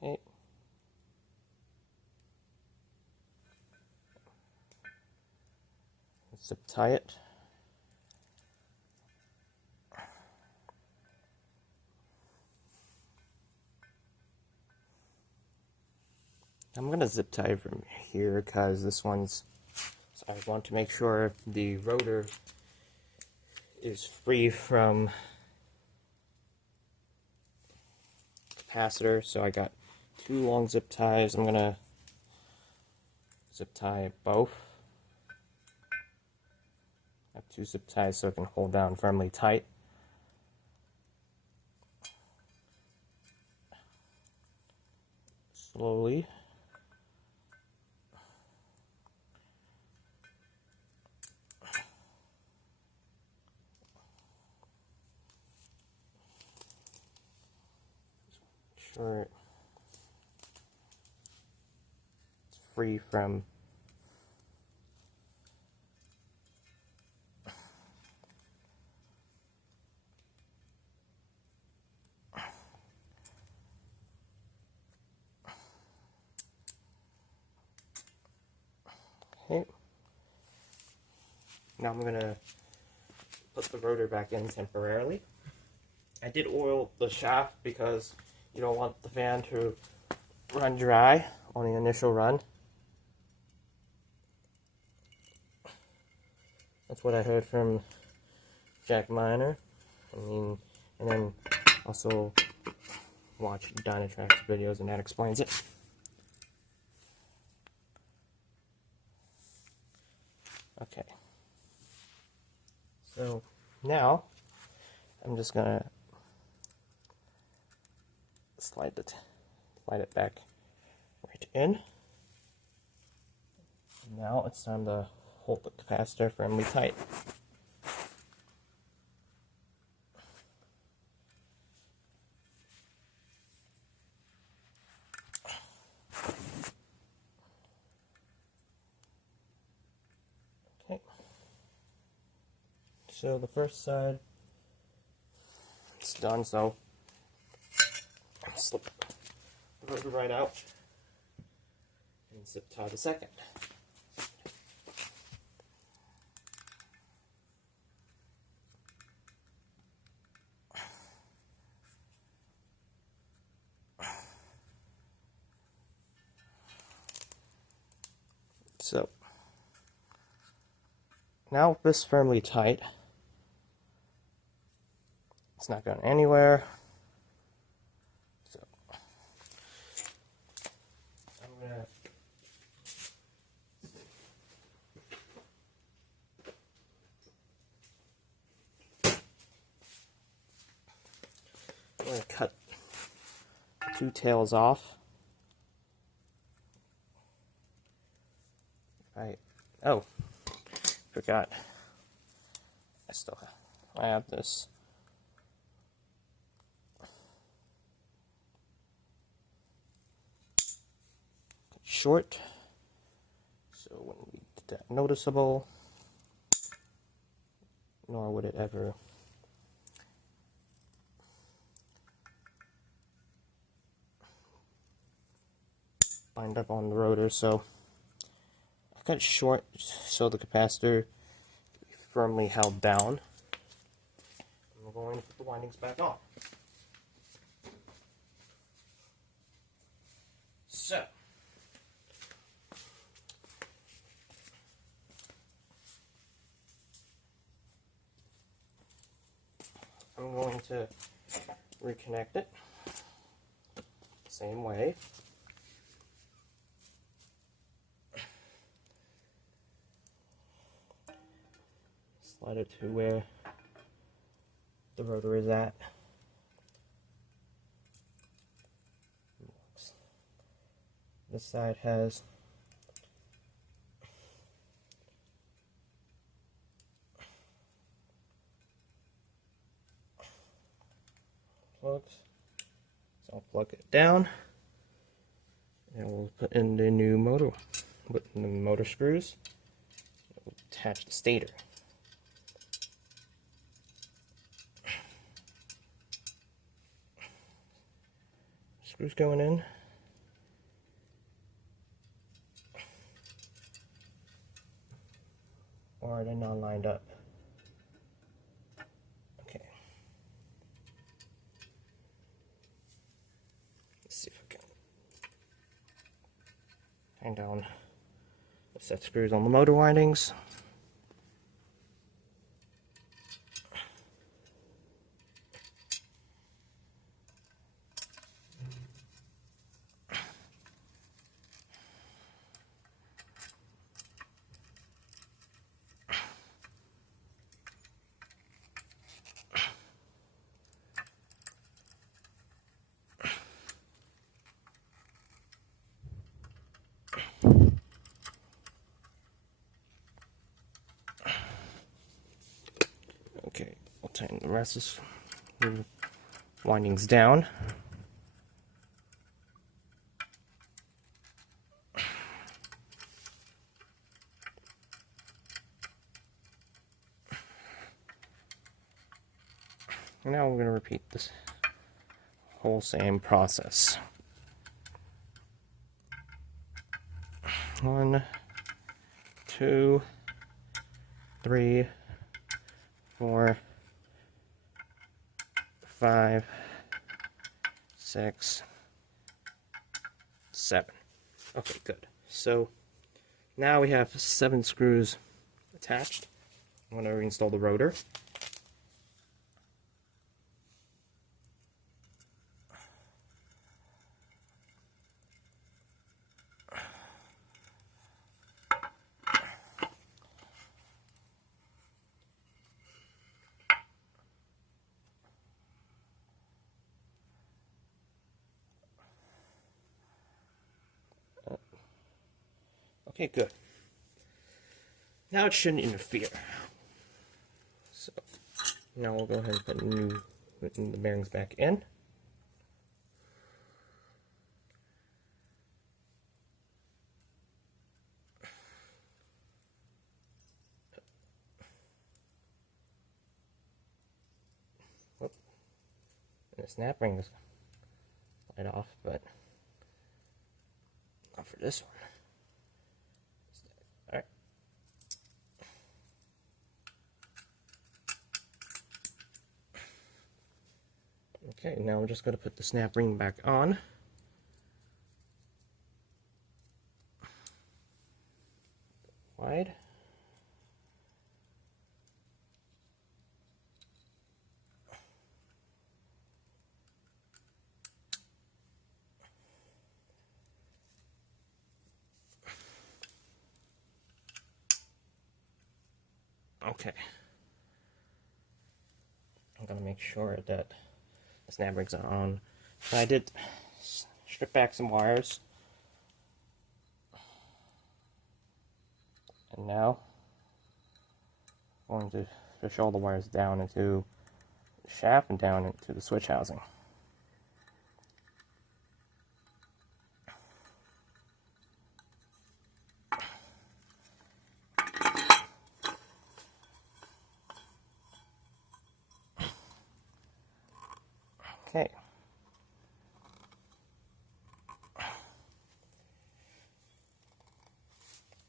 Okay. Zip tie it. I'm going to zip tie from here because this one's, so I want to make sure the rotor is free from capacitor. So I got two long zip ties. I'm going to zip tie both. I have two zip ties so it can hold down firmly tight. Slowly. Sure it's free from okay. Now I'm gonna put the rotor back in temporarily. I did oil the shaft because you don't want the fan to run dry on the initial run. That's what I heard from Jack Miner. And then also watch Dynatrack's videos, and that explains it. Okay. So now I'm just gonna slide it back right in. Now it's time to hold the capacitor firmly tight. Okay. So the first side is done, so slip the rotor right out and zip tie the second. So Now with this firmly tight, it's not going anywhere. So I'm gonna cut the two tails off. Oh, forgot. I have this. Short, so it wouldn't be that noticeable, nor would it ever bind up on the rotor. So I cut it short so the capacitor can be firmly held down. And we're going to put the windings back on. So I'm going to reconnect it the same way. Slide it to where the rotor is at. This side has plugs, so I'll plug it down, and we'll put in the new motor, put in the motor screws. We'll attach the stator. Screws going in. Or they're not lined up. Okay. Let's see if I can hang down the set screws on the motor windings. Okay, I'll tighten the rest of the windings down. And now we're going to repeat this whole same process. 1, 2, 3, 4, 5, 6, 7. Okay, good. So now we have 7 screws attached. I'm going to reinstall the rotor. Okay, good. Now it shouldn't interfere. So now we'll go ahead and put the bearings back in. Whoop. And the snap ring is right off, but not for this one. Alright. Okay, now we're just going to put the snap ring back on. Wide. Okay. I'm gonna make sure that the snap rings are on. So I did strip back some wires. And now I'm going to fish all the wires down into the shaft and down into the switch housing. Okay.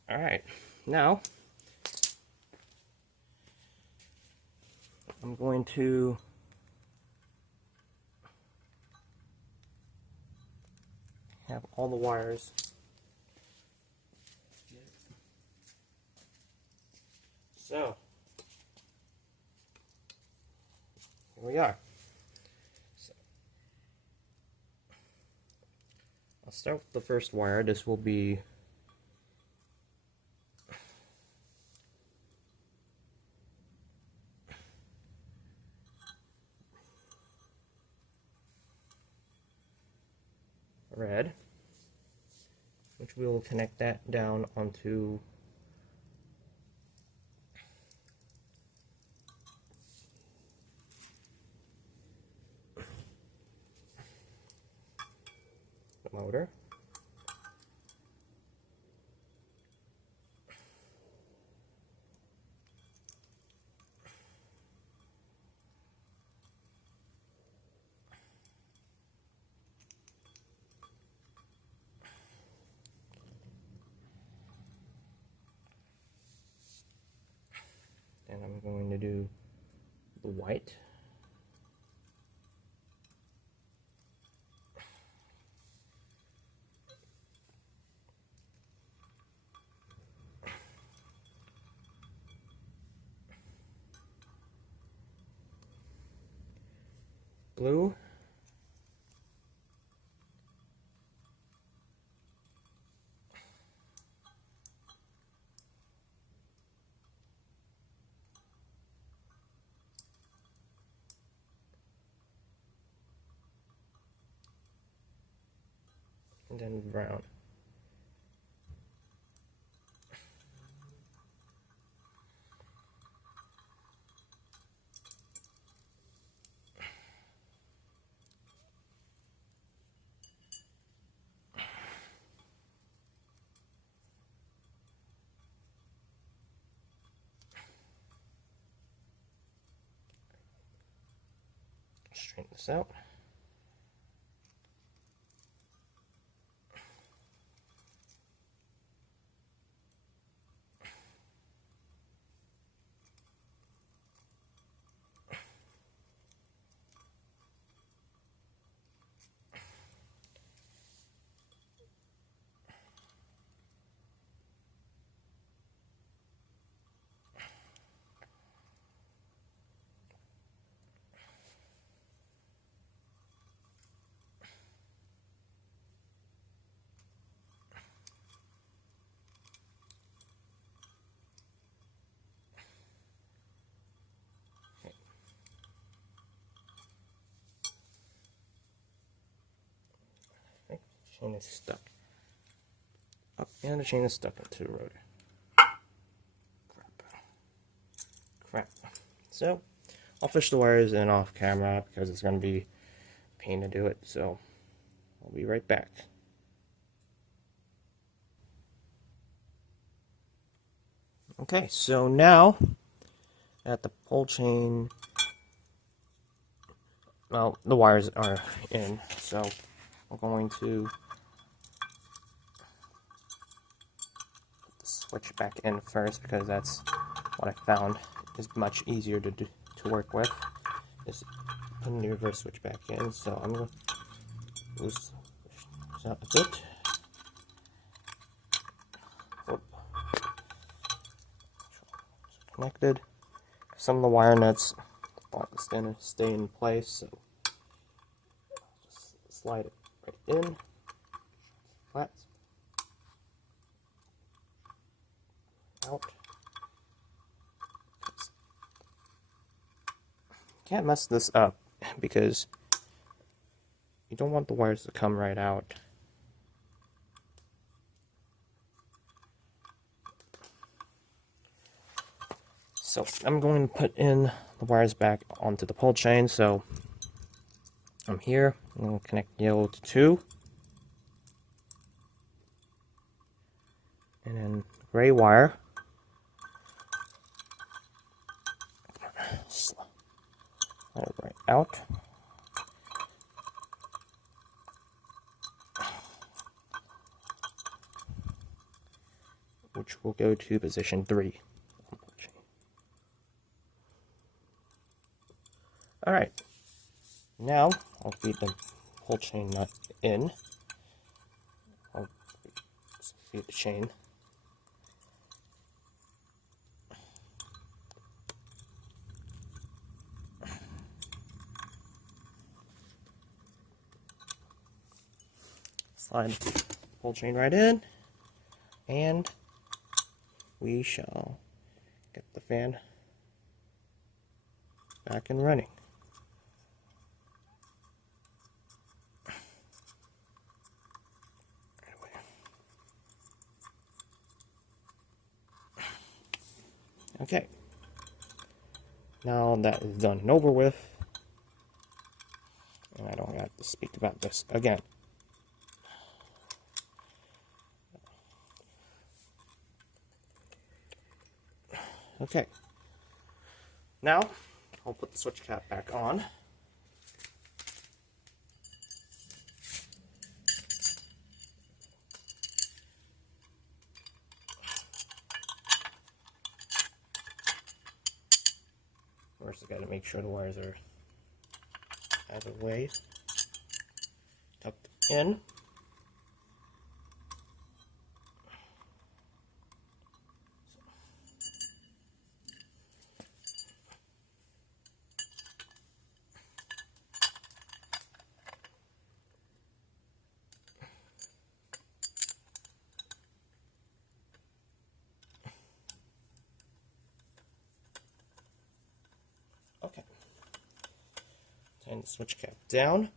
Alright, now I'm going to have all the wires so here we are. So, I'll start with the first wire. This will be red, which we will connect that down onto the motor. And I'm going to do the white. Blue. And then brown. Straighten this out. Chain is stuck. Oh, and the chain is stuck into the rotor. Crap. So, I'll fish the wires in off camera because it's going to be a pain to do it. So, I'll be right back. Okay, so now that the pull chain, well, the wires are in, so I'm going to put the switch back in first because that's what I found is much easier to work with. Is putting the reverse switch back in. So I'm going to loosen out a bit. Whoop. Connected. Some of the wire nuts want to stay in place, so just slide it right in. Flat. Out. can't mess this up because you don't want the wires to come right out. So I'm going to put in the wires back onto the pull chain. So I'm here. I'm going to connect yellow to 2. And then gray wire. Slide it right out. Which will go to position 3. Alright, now I'll feed the pull chain nut in. I'll feed the chain. Slide the pull chain right in, and we shall get the fan back and running. Okay, now that is done and over with, and I don't have to speak about this again. Okay, now I'll put the switch cap back on. First, I got to make sure the wires are out of the way, tucked in. Okay. Tighten the switch cap down.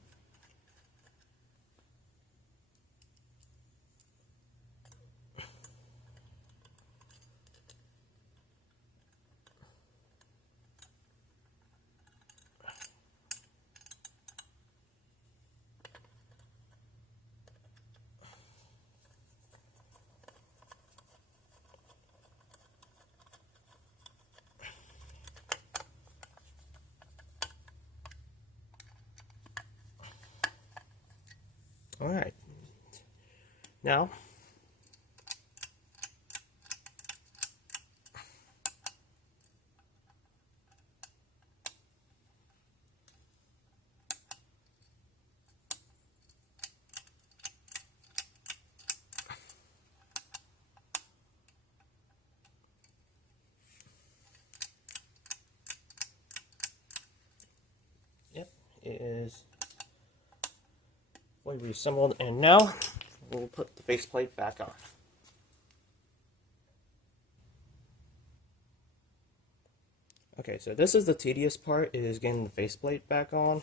All right. Now, yep, it is fully reassembled, and now we'll put the faceplate back on. Okay, so this is the tedious part, is getting the faceplate back on.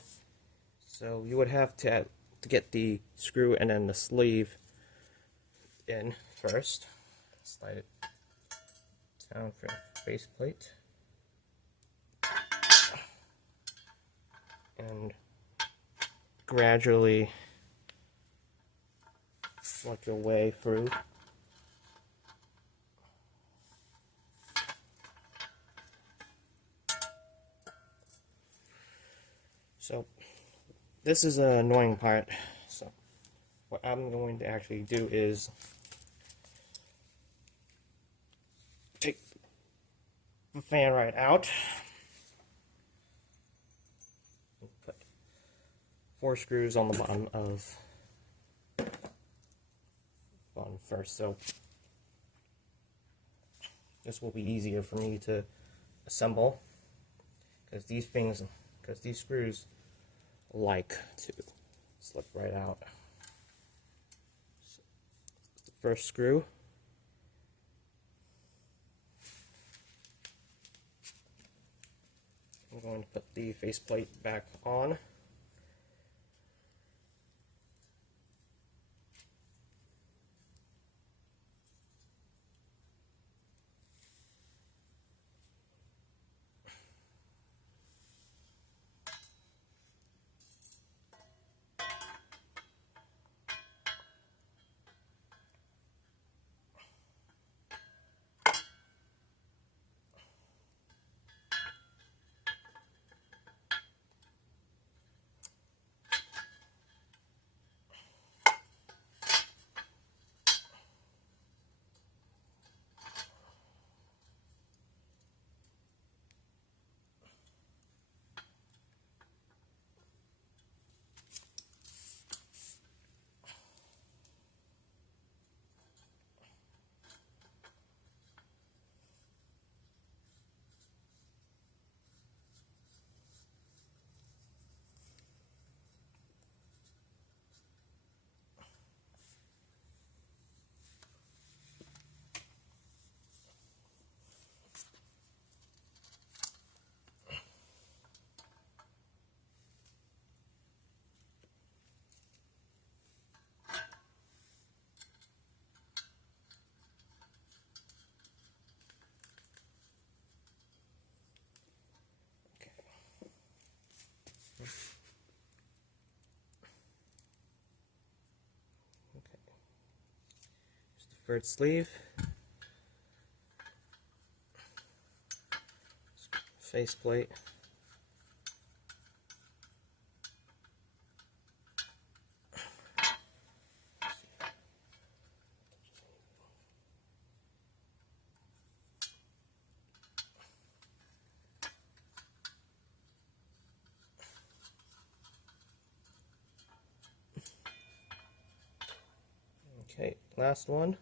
So you would have to get the screw and then the sleeve in first. Slide it down for faceplate. And gradually work your way through. So this is an annoying part. So what I'm going to actually do is take the fan right out. Put 4 screws on the bottom of one first, so this will be easier for me to assemble because these screws like to slip right out. So, the first screw. I'm going to put the faceplate back on. Third sleeve, faceplate, okay, last one.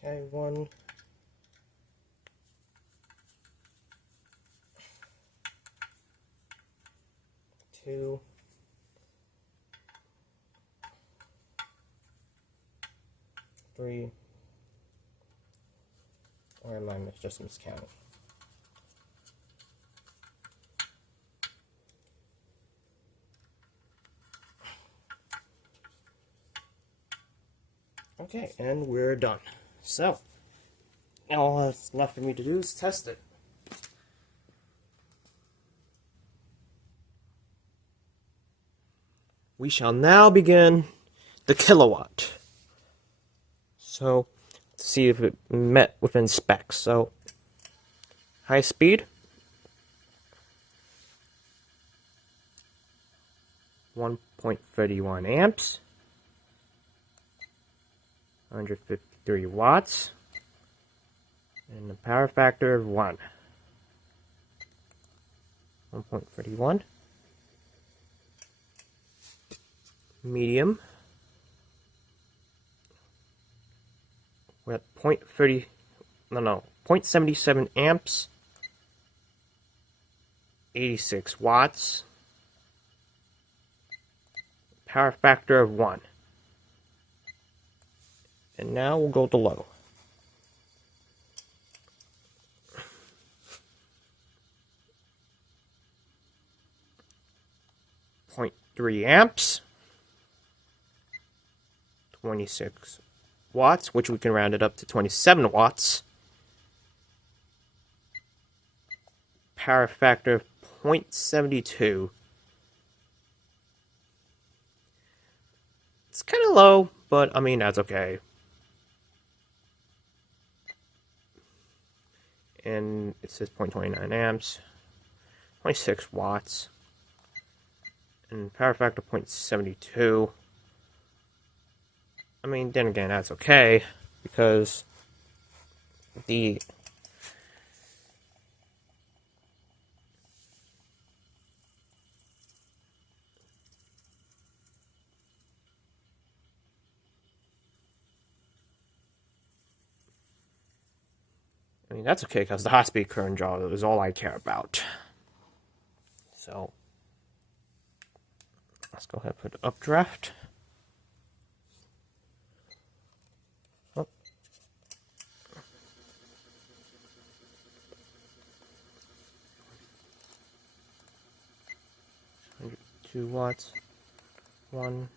Okay, 1, 2, 3, or am I just miscounting? Okay, and we're done. So, now all that's left for me to do is test it. We shall now begin the kilowatt. So, to see if it met within specs. So, high speed, 1.31 amps, 153 watts, and a power factor of 1. 1.31. Medium, we're at 0.77 amps, 86 watts, power factor of 1. And now we'll go to low. 0.3 amps, 26 watts, which we can round it up to 27 watts. Power factor of 0.72. It's kind of low, but I mean, that's okay. And it says 0.29 amps, 26 watts, and power factor 0.72. I mean, then again, that's okay, because the mean, that's okay because the high-speed current draw is all I care about. So let's go ahead and put updraft. Oh. 2 watts. 1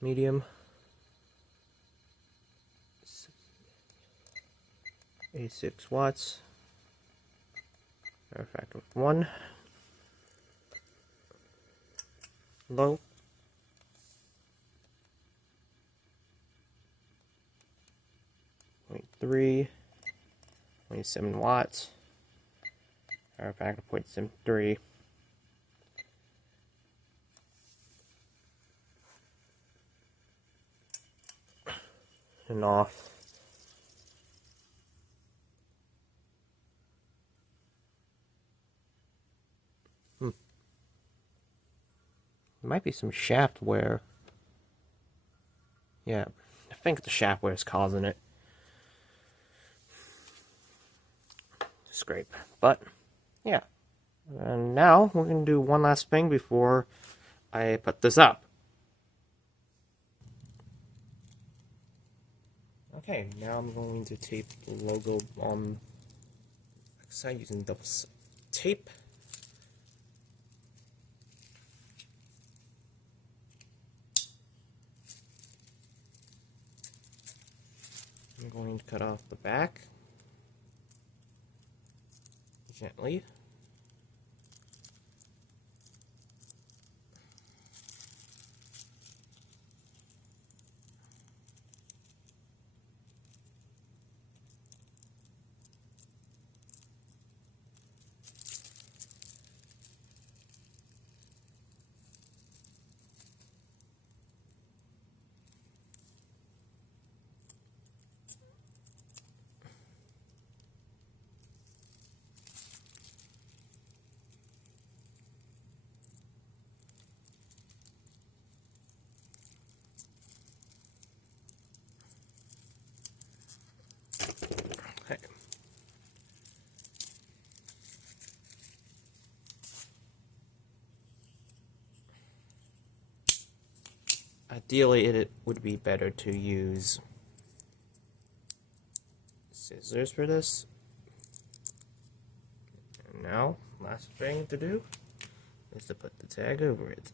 medium. 86 watts. Power factor 1. Low. 0.3. 27 watts. Power factor 0.73. And off. There might be some shaft wear. Yeah, I think the shaft wear is causing it. Scrape. But, yeah. And now we're going to do one last thing before I put this up. Okay, now I'm going to tape the logo on the side using double tape. I'm going to cut off the back gently. Okay. Ideally, it would be better to use scissors for this. And now, last thing to do is to put the tag over it.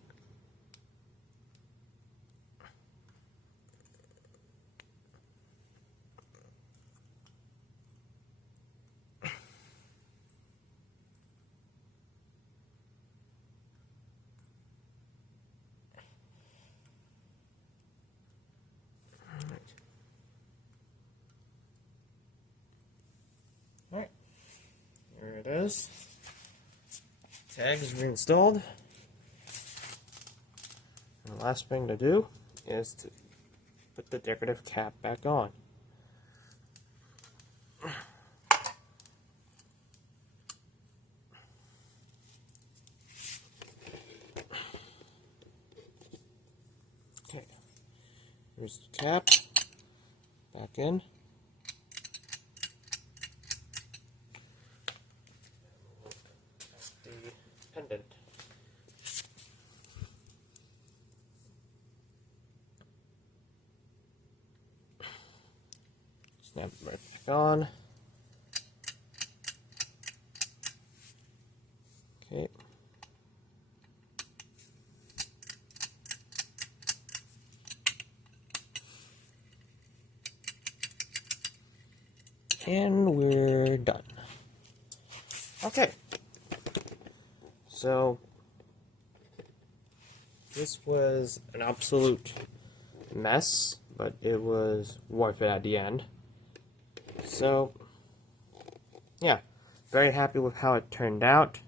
Alright, there it is. Tag is reinstalled. And the last thing to do is to put the decorative cap back on. Okay, here's the cap, back in. The pendant. Snap it right back on. Okay. And we're done. Okay. So, this was an absolute mess, but it was worth it at the end. So, yeah, very happy with how it turned out.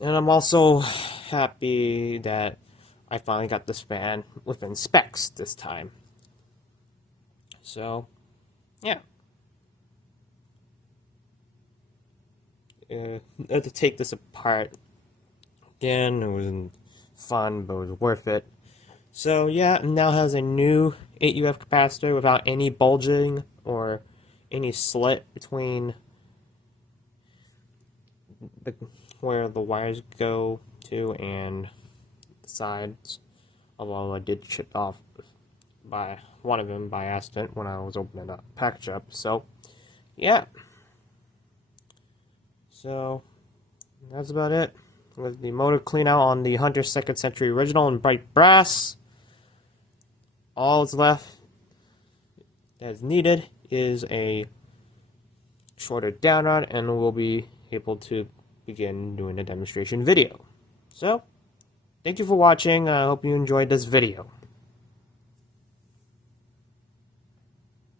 And I'm also happy that I finally got this fan within specs this time. So, yeah. To take this apart again, it wasn't fun, but it was worth it. So yeah, it now has a new 8UF capacitor without any bulging or any slit between where the wires go to and the sides. Although I did chip off by one of them by accident when I was opening the package up. So yeah. So that's about it. With the motor clean out on the Hunter 2nd Century Original in bright brass. All that's left that is needed is a shorter down rod, and we'll be able to begin doing a demonstration video. So, thank you for watching. I hope you enjoyed this video.